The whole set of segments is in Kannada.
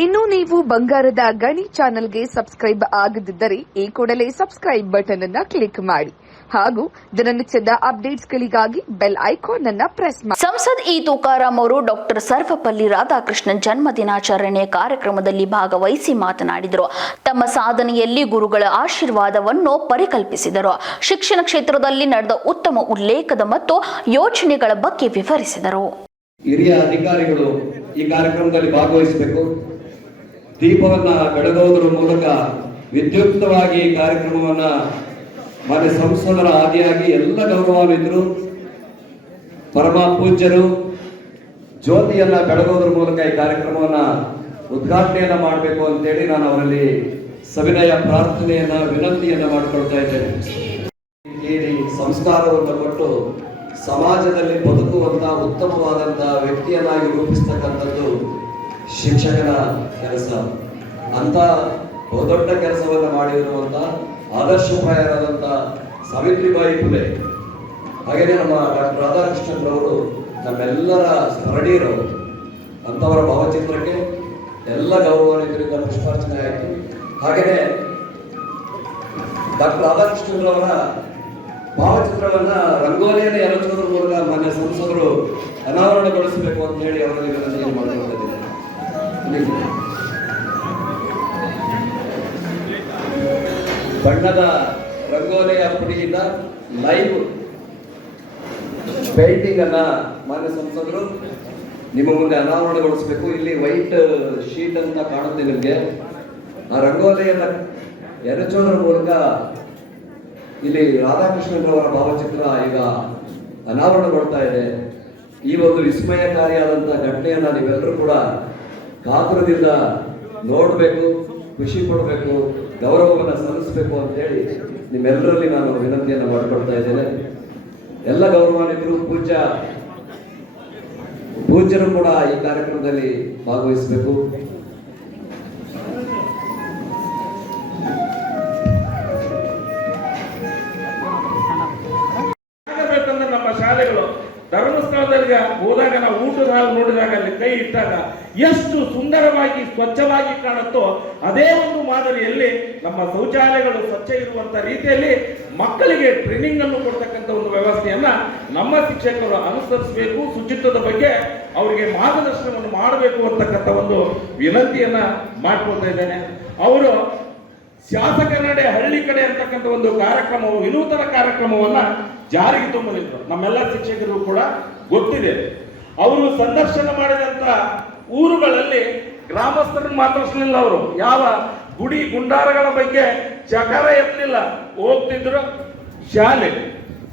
ಇನ್ನು ನೀವು ಬಂಗಾರದ ಗಣಿ ಚಾನೆಲ್ಗೆ ಸಬ್ಸ್ಕ್ರೈಬ್ ಆಗದಿದ್ದರೆ ಈ ಕೂಡಲೇ ಸಬ್ಸ್ಕ್ರೈಬ್ ಬಟನ್ ಅನ್ನು ಕ್ಲಿಕ್ ಮಾಡಿ ಹಾಗೂ ದಿನನಿತ್ಯದ ಅಪ್ಡೇಟ್ಸ್ಗಳಿಗಾಗಿ ಬೆಲ್ ಐಕಾನ್ ಅನ್ನು ಪ್ರೆಸ್ ಮಾಡಿ. ಸಂಸದ್ ಇ ತುಕಾರಾಂ ಅವರು ಡಾಕ್ಟರ್ ಸರ್ವಪಲ್ಲಿ ರಾಧಾಕೃಷ್ಣನ್ ಜನ್ಮ ದಿನಾಚರಣೆ ಕಾರ್ಯಕ್ರಮದಲ್ಲಿ ಭಾಗವಹಿಸಿ ಮಾತನಾಡಿದರು. ತಮ್ಮ ಸಾಧನೆಯಲ್ಲಿ ಗುರುಗಳ ಆಶೀರ್ವಾದವನ್ನು ಪರಿಕಲ್ಪಿಸಿದರು. ಶಿಕ್ಷಣ ಕ್ಷೇತ್ರದಲ್ಲಿ ನಡೆದ ಉತ್ತಮ ಉಲ್ಲೇಖದ ಮತ್ತು ಯೋಜನೆಗಳ ಬಗ್ಗೆ ವಿವರಿಸಿದರು. ಹಿರಿಯ ಅಧಿಕಾರಿಗಳು ಈ ಕಾರ್ಯಕ್ರಮದಲ್ಲಿ ಭಾಗವಹಿಸಬೇಕು. ದೀಪವನ್ನ ಬೆಳಗೋದ್ರ ಮೂಲಕ ವಿದ್ಯುಕ್ತವಾಗಿ ಈ ಕಾರ್ಯಕ್ರಮವನ್ನ ಮಾನ್ಯ ಸಂಸದರ ಆದಿಯಾಗಿ ಎಲ್ಲ ಗೌರವಾನ್ವಿತರು ಪರಮ ಪೂಜ್ಯರು ಜ್ಯೋತಿಯನ್ನ ಬೆಳಗೋದ್ರ ಮೂಲಕ ಈ ಕಾರ್ಯಕ್ರಮವನ್ನ ಉದ್ಘಾಟನೆಯನ್ನ ಮಾಡಬೇಕು ಅಂತೇಳಿ ನಾನು ಅವರಲ್ಲಿ ಸವಿನಯ ಪ್ರಾರ್ಥನೆಯನ್ನ ವಿನಂತಿಯನ್ನ ಮಾಡಿಕೊಳ್ತಾ ಇದ್ದೇನೆ. ಈ ಸಂಸ್ಕಾರವನ್ನು ಕೊಟ್ಟು ಸಮಾಜದಲ್ಲಿ ಬದುಕುವಂತಹ ಉತ್ತಮವಾದಂತಹ ವ್ಯಕ್ತಿಯನ್ನಾಗಿ ರೂಪಿಸ್ತಕ್ಕಂಥದ್ದು ಶಿಕ್ಷಕನ ಕೆಲಸ. ಅಂತ ಬಹುದೊಡ್ಡ ಕೆಲಸವನ್ನು ಮಾಡಿರುವಂತಹ ಆದರ್ಶಪ್ರಾಯರಾದಂಥ ಸಾವಿತ್ರಿಬಾಯಿ ಫುಲೆ ಹಾಗೆಯೇ ನಮ್ಮ ಡಾಕ್ಟರ್ ರಾಧಾಕೃಷ್ಣನ್ ಅವರು ನಮ್ಮೆಲ್ಲರ ಸ್ಮರಣೀಯರವರು. ಅಂಥವರ ಭಾವಚಿತ್ರಕ್ಕೆ ಎಲ್ಲ ಗೌರವಾನ್ವಿತರಿಂದ ಪುಷ್ಪಾರ್ಚನೆ ಆಯಿತು. ಹಾಗೆಯೇ ಡಾಕ್ಟರ್ ರಾಧಾಕೃಷ್ಣನ್ ಅವರ ಭಾವಚಿತ್ರವನ್ನ ರಂಗೋಲಿಯನ್ನು ಎರಚೋದ್ರ ಮೂಲಕ ಮಾನ್ಯ ಸಂಸದರು ಅನಾವರಣಗೊಳಿಸಬೇಕು ಅಂತ ಹೇಳಿ ಅವರಲ್ಲಿ ವಿನಂತಿಯನ್ನು ಮಾಡಿಕೊಂಡಿದ್ದೇನೆ. ಬಣ್ಣದ ರಂಗೋಲಿಯ ಪುಡಿಯಿಂದ ಲೈವ್ ಪೇಂಟಿಂಗ್ ಅನ್ನ ಮಾನ್ಯ ಸಂಸದರು ನಿಮ್ಮ ಮುಂದೆ ಅನಾವರಣಗೊಳಿಸಬೇಕು. ಇಲ್ಲಿ ವೈಟ್ ಶೀಟ್ ಅಂತ ಕಾಣುತ್ತೆ ನಿಮಗೆ. ಆ ರಂಗೋಲಿಯನ್ನ ಎರಚೋದ್ರ ಮೂಲಕ ಇಲ್ಲಿ ರಾಧಾಕೃಷ್ಣನ್ರವರ ಭಾವಚಿತ್ರ ಈಗ ಅನಾವರಣಗೊಳ್ತಾ ಇದೆ. ಈ ಒಂದು ವಿಸ್ಮಯಕಾರಿಯಾದಂತಹ ಘಟನೆಯನ್ನ ನೀವೆಲ್ಲರೂ ಕೂಡ ಕಾತುರದಿಂದ ನೋಡಬೇಕು, ಖುಷಿ ಪಡಬೇಕು, ಗೌರವವನ್ನು ಸಲ್ಲಿಸಬೇಕು ಅಂತ ಹೇಳಿ ನಿಮ್ಮೆಲ್ಲರಲ್ಲಿ ನಾನು ವಿನಂತಿಯನ್ನು ಮಾಡಿಕೊಳ್ತಾ ಇದ್ದೇನೆ. ಎಲ್ಲ ಗೌರವಾನ್ವಿತರು ಪೂಜ್ಯರು ಕೂಡ ಈ ಕಾರ್ಯಕ್ರಮದಲ್ಲಿ ಭಾಗವಹಿಸಬೇಕು. ನಮ್ಮ ಶಾಲೆಗಳು ಧರ್ಮಸ್ಥಳದಲ್ಲಿ ಹೋದಾಗ ನಾವು ಊಟದ ನೋಡಿದಾಗ ಅಲ್ಲಿ ಕೈ ಇಟ್ಟಾಗ ಎಷ್ಟು ಸುಂದರವಾಗಿ ಸ್ವಚ್ಛವಾಗಿ ಕಾಣುತ್ತೋ ಅದೇ ಒಂದು ಮಾದರಿಯಲ್ಲಿ ನಮ್ಮ ಶೌಚಾಲಯಗಳು ಸ್ವಚ್ಛ ಇರುವಂತ ರೀತಿಯಲ್ಲಿ ಮಕ್ಕಳಿಗೆ ಟ್ರೈನಿಂಗ್ ಅನ್ನು ಕೊಡ್ತಕ್ಕಂಥ ಒಂದು ವ್ಯವಸ್ಥೆಯನ್ನ ನಮ್ಮ ಶಿಕ್ಷಕರು ಅನುಸರಿಸಬೇಕು. ಶುಚಿತ್ವದ ಬಗ್ಗೆ ಅವರಿಗೆ ಮಾರ್ಗದರ್ಶನವನ್ನು ಮಾಡಬೇಕು ಅಂತಕ್ಕಂಥ ಒಂದು ವಿನಂತಿಯನ್ನ ಮಾಡ್ಕೊಳ್ತಾ ಇದ್ದೇನೆ. ಅವರು ಶಾಸಕ ನಡೆ ಹಳ್ಳಿ ಕಡೆ ಅಂತಕ್ಕಂಥ ಒಂದು ಕಾರ್ಯಕ್ರಮವು ವಿನೂತನ ಕಾರ್ಯಕ್ರಮವನ್ನ ಜಾರಿಗೆ ತಂದಿದ್ರು. ನಮ್ಮೆಲ್ಲ ಶಿಕ್ಷಕರು ಕೂಡ ಗೊತ್ತಿದೆ. ಅವರು ಸಂದರ್ಶನ ಮಾಡಿದಂತ ಊರುಗಳಲ್ಲಿ ಗ್ರಾಮಸ್ಥರನ್ನು ಮಾತಾಡಿಸಲಿಲ್ಲ. ಅವರು ಯಾವ ಗುಡಿ ಗುಂಡಾರಗಳ ಬಗ್ಗೆ ಚಕಾರ ಎತ್ತಲಿಲ್ಲ. ಹೋಗ್ತಿದ್ರು ಶಾಲೆ,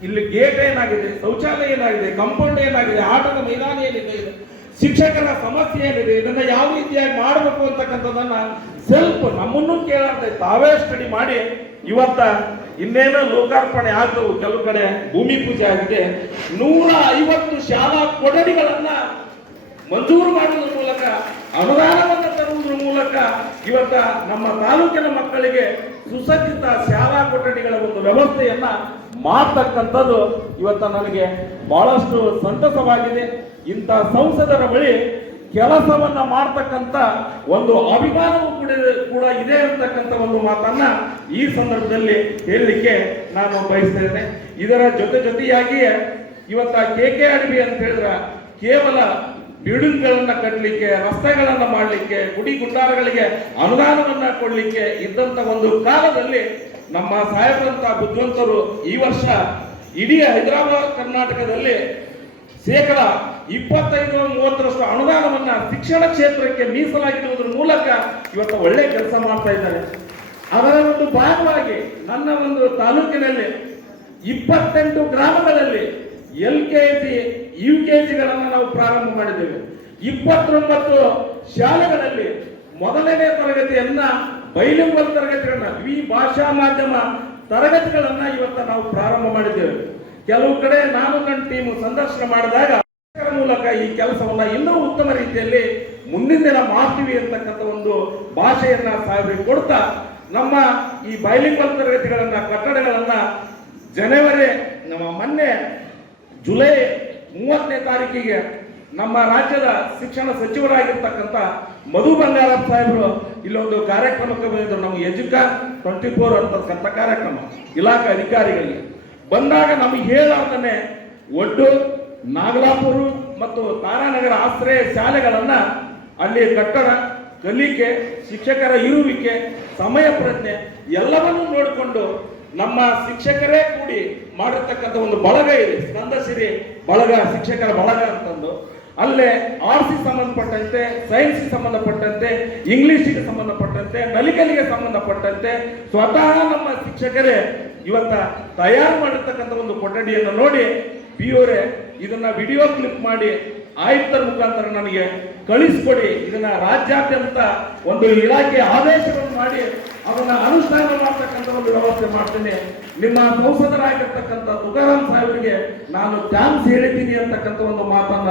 ಇಲ್ಲಿ ಗೇಟ್ ಏನಾಗಿದೆ, ಶೌಚಾಲಯ ಏನಾಗಿದೆ, ಕಾಂಪೌಂಡ್ ಏನಾಗಿದೆ, ಆಟದ ಮೈದಾನ ಏನಿದೆ, ಶಿಕ್ಷಕರ ಸಮಸ್ಯೆ ಏನಿದೆ, ಇದನ್ನ ಯಾವ ರೀತಿಯಾಗಿ ಮಾಡಬೇಕು ಅಂತಕ್ಕಂಥದನ್ನ ಸ್ವಲ್ಪ ನಮ್ಮನ್ನು ಕೇಳಾರ್ದೆ ತಾವೇ ಸ್ಟಡಿ ಮಾಡಿ ಇವತ್ತ ಇನ್ನೇನೋ ಲೋಕಾರ್ಪಣೆ ಆಗ್ತವು. ಕೆಲವು ಕಡೆ ಭೂಮಿ ಪೂಜೆ ಆಗಿದೆ. 150 ಶಾಲಾ ಕೊಠಡಿಗಳನ್ನ ಮಂಜೂರು ಮಾಡುವುದರ ಮೂಲಕ, ಅನುದಾನವನ್ನು ತರುವುದರ ಮೂಲಕ ಇವತ್ತ ನಮ್ಮ ತಾಲೂಕಿನ ಮಕ್ಕಳಿಗೆ ಸುಸಜ್ಜಿತ ಶಾಲಾ ಕೊಠಡಿಗಳ ಒಂದು ವ್ಯವಸ್ಥೆಯನ್ನ ಮಾಡತಕ್ಕಂಥದ್ದು ಇವತ್ತ ನನಗೆ ಬಹಳಷ್ಟು ಸಂತಸವಾಗಿದೆ. ಇಂಥ ಸಂಸದರ ಬಳಿ ಕೆಲಸವನ್ನ ಮಾಡ್ತಕ್ಕಂಥ ಒಂದು ಅಭಿಮಾನವೂ ಕೂಡ ಇದೆ ಅಂತಕ್ಕಂಥ ಒಂದು ಮಾತನ್ನ ಈ ಸಂದರ್ಭದಲ್ಲಿ ಹೇಳಲಿಕ್ಕೆ ನಾನು ಬಯಸ್ತೇನೆ. ಇದರ ಜೊತೆಯಾಗಿಯೇ ಇವತ್ತ KKRB ಅಂತ ಹೇಳಿದ್ರೆ ಕೇವಲ ಬಿಲ್ಡಿಂಗ್ಗಳನ್ನ ಕಟ್ಟಲಿಕ್ಕೆ, ರಸ್ತೆಗಳನ್ನ ಮಾಡಲಿಕ್ಕೆ, ಗುಡಿ ಗುಂಡಾರಗಳಿಗೆ ಅನುದಾನವನ್ನ ಕೊಡ್ಲಿಕ್ಕೆ ಇದ್ದಂತ ಒಂದು ಕಾಲದಲ್ಲಿ ನಮ್ಮ ಸಾಹೇಬರಂತ ಬುದ್ಧಿವಂತರು ಈ ವರ್ಷ ಇಡೀ ಹೈದರಾಬಾದ್ ಕರ್ನಾಟಕದಲ್ಲಿ 25-30% ಅನುದಾನವನ್ನ ಶಿಕ್ಷಣ ಕ್ಷೇತ್ರಕ್ಕೆ ಮೀಸಲಾಗಿರುವುದರ ಮೂಲಕ ಇವತ್ತು ಒಳ್ಳೆ ಕೆಲಸ ಮಾಡ್ತಾ ಇದ್ದಾರೆ. ಅದರ ಒಂದು ಭಾಗವಾಗಿ ನನ್ನ ಒಂದು ತಾಲೂಕಿನಲ್ಲಿ 28 ಗ್ರಾಮಗಳಲ್ಲಿ LKG UKGಗಳನ್ನು ನಾವು ಪ್ರಾರಂಭ ಮಾಡಿದ್ದೇವೆ. 29 ಶಾಲೆಗಳಲ್ಲಿ ಮೊದಲನೇ ತರಗತಿಯನ್ನ ಬೈಲಿಂಗ್ವಲ್ ತರಗತಿಗಳನ್ನ, ಭಾಷಾ ಮಾಧ್ಯಮ ತರಗತಿಗಳನ್ನ ಇವತ್ತು ನಾವು ಪ್ರಾರಂಭ ಮಾಡಿದ್ದೇವೆ. ಕೆಲವು ಕಡೆ ನಾನು ನನ್ನ ಟೀಮ್ ಸಂದರ್ಶನ ಮಾಡಿದಾಗ ಮೂಲಕ ಈ ಕೆಲಸವನ್ನ ಇನ್ನೂ ಉತ್ತಮ ರೀತಿಯಲ್ಲಿ ಮುಂದಿನ ದಿನ ಮಾಡ್ತೀವಿ ಅಂತಕ್ಕಂಥ ಒಂದು ಭಾಷೆಯನ್ನ ಸಾಹೇಬರಿಗೆ ಕೊಡ್ತಾ ನಮ್ಮ ಈ ಬೈಲಿಂಗ್ವಲ್ ತರಗತಿಗಳನ್ನ, ಕಟ್ಟಡಗಳನ್ನ ಜನವರಿ ನಮ್ಮ ಮೊನ್ನೆ ಜುಲೈ 30ನೇ ತಾರೀಕಿಗೆ ನಮ್ಮ ರಾಜ್ಯದ ಶಿಕ್ಷಣ ಸಚಿವರಾಗಿರ್ತಕ್ಕಂಥ ಮಧು ಬಂಗಾರಪ್ಪ ಸಾಹೇಬರು ಇಲ್ಲೊಂದು ಕಾರ್ಯಕ್ರಮಕ್ಕೆ ಬಂದಿದ್ರು. ನಮ್ಮ ಎಜುಕಾ 24 ಅಂತಕ್ಕಂಥ ಕಾರ್ಯಕ್ರಮ ಇಲಾಖೆ ಅಧಿಕಾರಿಗಳಿಗೆ ಬಂದಾಗ ನಮಗೆ ಹೇಳೋದನ್ನೇ ಒಡ್ಡು, ನಾಗಲಾಪುರ ಮತ್ತು ತಾರಾನಗರ ಆಶ್ರಯ ಶಾಲೆಗಳನ್ನ ಅಲ್ಲಿ ಕಟ್ಟಡ, ಕಲಿಕೆ, ಶಿಕ್ಷಕರ ಇರುವಿಕೆ, ಸಮಯ ಪ್ರಜ್ಞೆ ಎಲ್ಲವನ್ನೂ ನೋಡಿಕೊಂಡು ನಮ್ಮ ಶಿಕ್ಷಕರೇ ಕೂಡಿ ಮಾಡಿರ್ತಕ್ಕಂಥ ಒಂದು ಬಳಗ ಇದೆ, ಸ್ಕಂದಸಿರಿ ಬಳಗ, ಶಿಕ್ಷಕರ ಬಳಗ ಅಂತಂದು. ಅಲ್ಲೇ ಆರ್ಟ್ಸ್ಗೆ ಸಂಬಂಧಪಟ್ಟಂತೆ, ಸೈನ್ಸ್ಗೆ ಸಂಬಂಧಪಟ್ಟಂತೆ, ಇಂಗ್ಲಿಷ್ಗೆ ಸಂಬಂಧಪಟ್ಟಂತೆ, ನಲಿಕಲಿಗೆ ಸಂಬಂಧಪಟ್ಟಂತೆ ಸ್ವತಃ ನಮ್ಮ ಶಿಕ್ಷಕರೇ ಇವತ್ತ ತಯಾರು ಮಾಡಿರ್ತಕ್ಕಂಥ ಒಂದು ಕೊಠಡಿಯನ್ನು ನೋಡಿ ಪಿಯೋರೆ ಇದನ್ನ ವಿಡಿಯೋ ಕ್ಲಿಪ್ ಮಾಡಿ ಆಯುಕ್ತರ ಮುಖಾಂತರ ನನಗೆ ಕಳಿಸ್ಕೊಡಿ, ಇದನ್ನ ರಾಜ್ಯಾದ್ಯಂತ ಒಂದು ಇಲಾಖೆ ಆದೇಶವನ್ನು ಮಾಡಿ ಅದನ್ನ ಅನುಷ್ಠಾನ ಮಾಡ್ತಕ್ಕಂಥ ಒಂದು ವ್ಯವಸ್ಥೆ ಮಾಡ್ತೇನೆ. ನಿಮ್ಮ ಸಂಸದರಾಗಿರ್ತಕ್ಕಂಥ ತುಕಾರಾಮ್ ಸಾಹೇಬರಿಗೆ ನಾನು ಥ್ಯಾಂಕ್ಸ್ ಹೇಳಿದ್ದೀನಿ ಅಂತಕ್ಕಂಥ ಒಂದು ಮಾತನ್ನ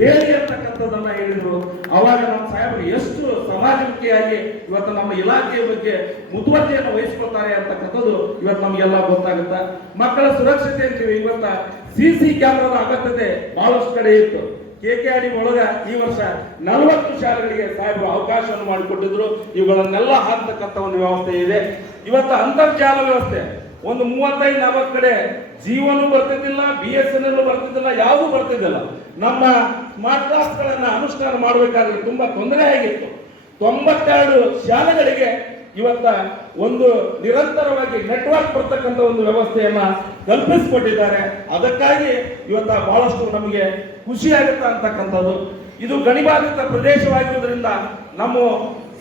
ಹೇಳಿ ಅಂತಕ್ಕಂಥದ್ದನ್ನ ಹೇಳಿದ್ರು. ಅವಾಗ ನಮ್ಮ ಸಾಹೇಬರು ಎಷ್ಟು ಸಮಾಜಮುಖಿಯಾಗಿ ಇವತ್ತು ನಮ್ಮ ಇಲಾಖೆಯ ಬಗ್ಗೆ ಮುತುವರ್ಜಿಯನ್ನು ವಹಿಸ್ಕೊಳ್ತಾರೆ ಅಂತಕ್ಕಂಥದ್ದು ಇವತ್ತು ನಮಗೆಲ್ಲ ಗೊತ್ತಾಗುತ್ತೆ. ಮಕ್ಕಳ ಸುರಕ್ಷತೆ ಅಂತೀವಿ, ಇವತ್ತ CC ಕ್ಯಾಮೆರಾದ ಅಗತ್ಯತೆ ಬಹಳಷ್ಟು ಕಡೆ ಇತ್ತು. KKRD ಒಳಗ ಈ ವರ್ಷ 40 ಶಾಲೆಗಳಿಗೆ ಸಾಹೇಬರು ಅವಕಾಶವನ್ನು ಮಾಡಿಕೊಟ್ಟಿದ್ರು. ಇವುಗಳನ್ನೆಲ್ಲ ಹಾಕ್ತಕ್ಕಂಥ ಒಂದು ವ್ಯವಸ್ಥೆ ಇದೆ. ಇವತ್ತು ಅಂತರ್ಜಾಲ ವ್ಯವಸ್ಥೆ ಒಂದು 35-40 ಕಡೆ ಜೀವನೂ ಬರ್ತಿದ್ದಿಲ್ಲ, BSNL ಬರ್ತಿದ್ದಿಲ್ಲ, ಯಾವುದೂ ಬರ್ತಿದ್ದಿಲ್ಲ. ನಮ್ಮ ಸ್ಮಾರ್ಟ್ ಕ್ಲಾಸ್ಗಳನ್ನ ಅನುಷ್ಠಾನ ಮಾಡಬೇಕಾದ್ರೆ ತುಂಬಾ ತೊಂದರೆ ಆಗಿತ್ತು. 92 ಶಾಲೆಗಳಿಗೆ ಇವತ್ತ ಒಂದು ನಿರಂತರವಾಗಿ ನೆಟ್ವರ್ಕ್ ಬರ್ತಕ್ಕಂಥ ಒಂದು ವ್ಯವಸ್ಥೆಯನ್ನ ಕಲ್ಪಿಸಿಕೊಟ್ಟಿದ್ದಾರೆ. ಅದಕ್ಕಾಗಿ ಇವತ್ತ ಬಹಳಷ್ಟು ನಮಗೆ ಖುಷಿ ಆಗುತ್ತೆ ಅಂತಕ್ಕಂಥದ್ದು. ಇದು ಗಣಿಬಾಧಿತ ಪ್ರದೇಶವಾಗಿರುವುದರಿಂದ ನಮ್ಮ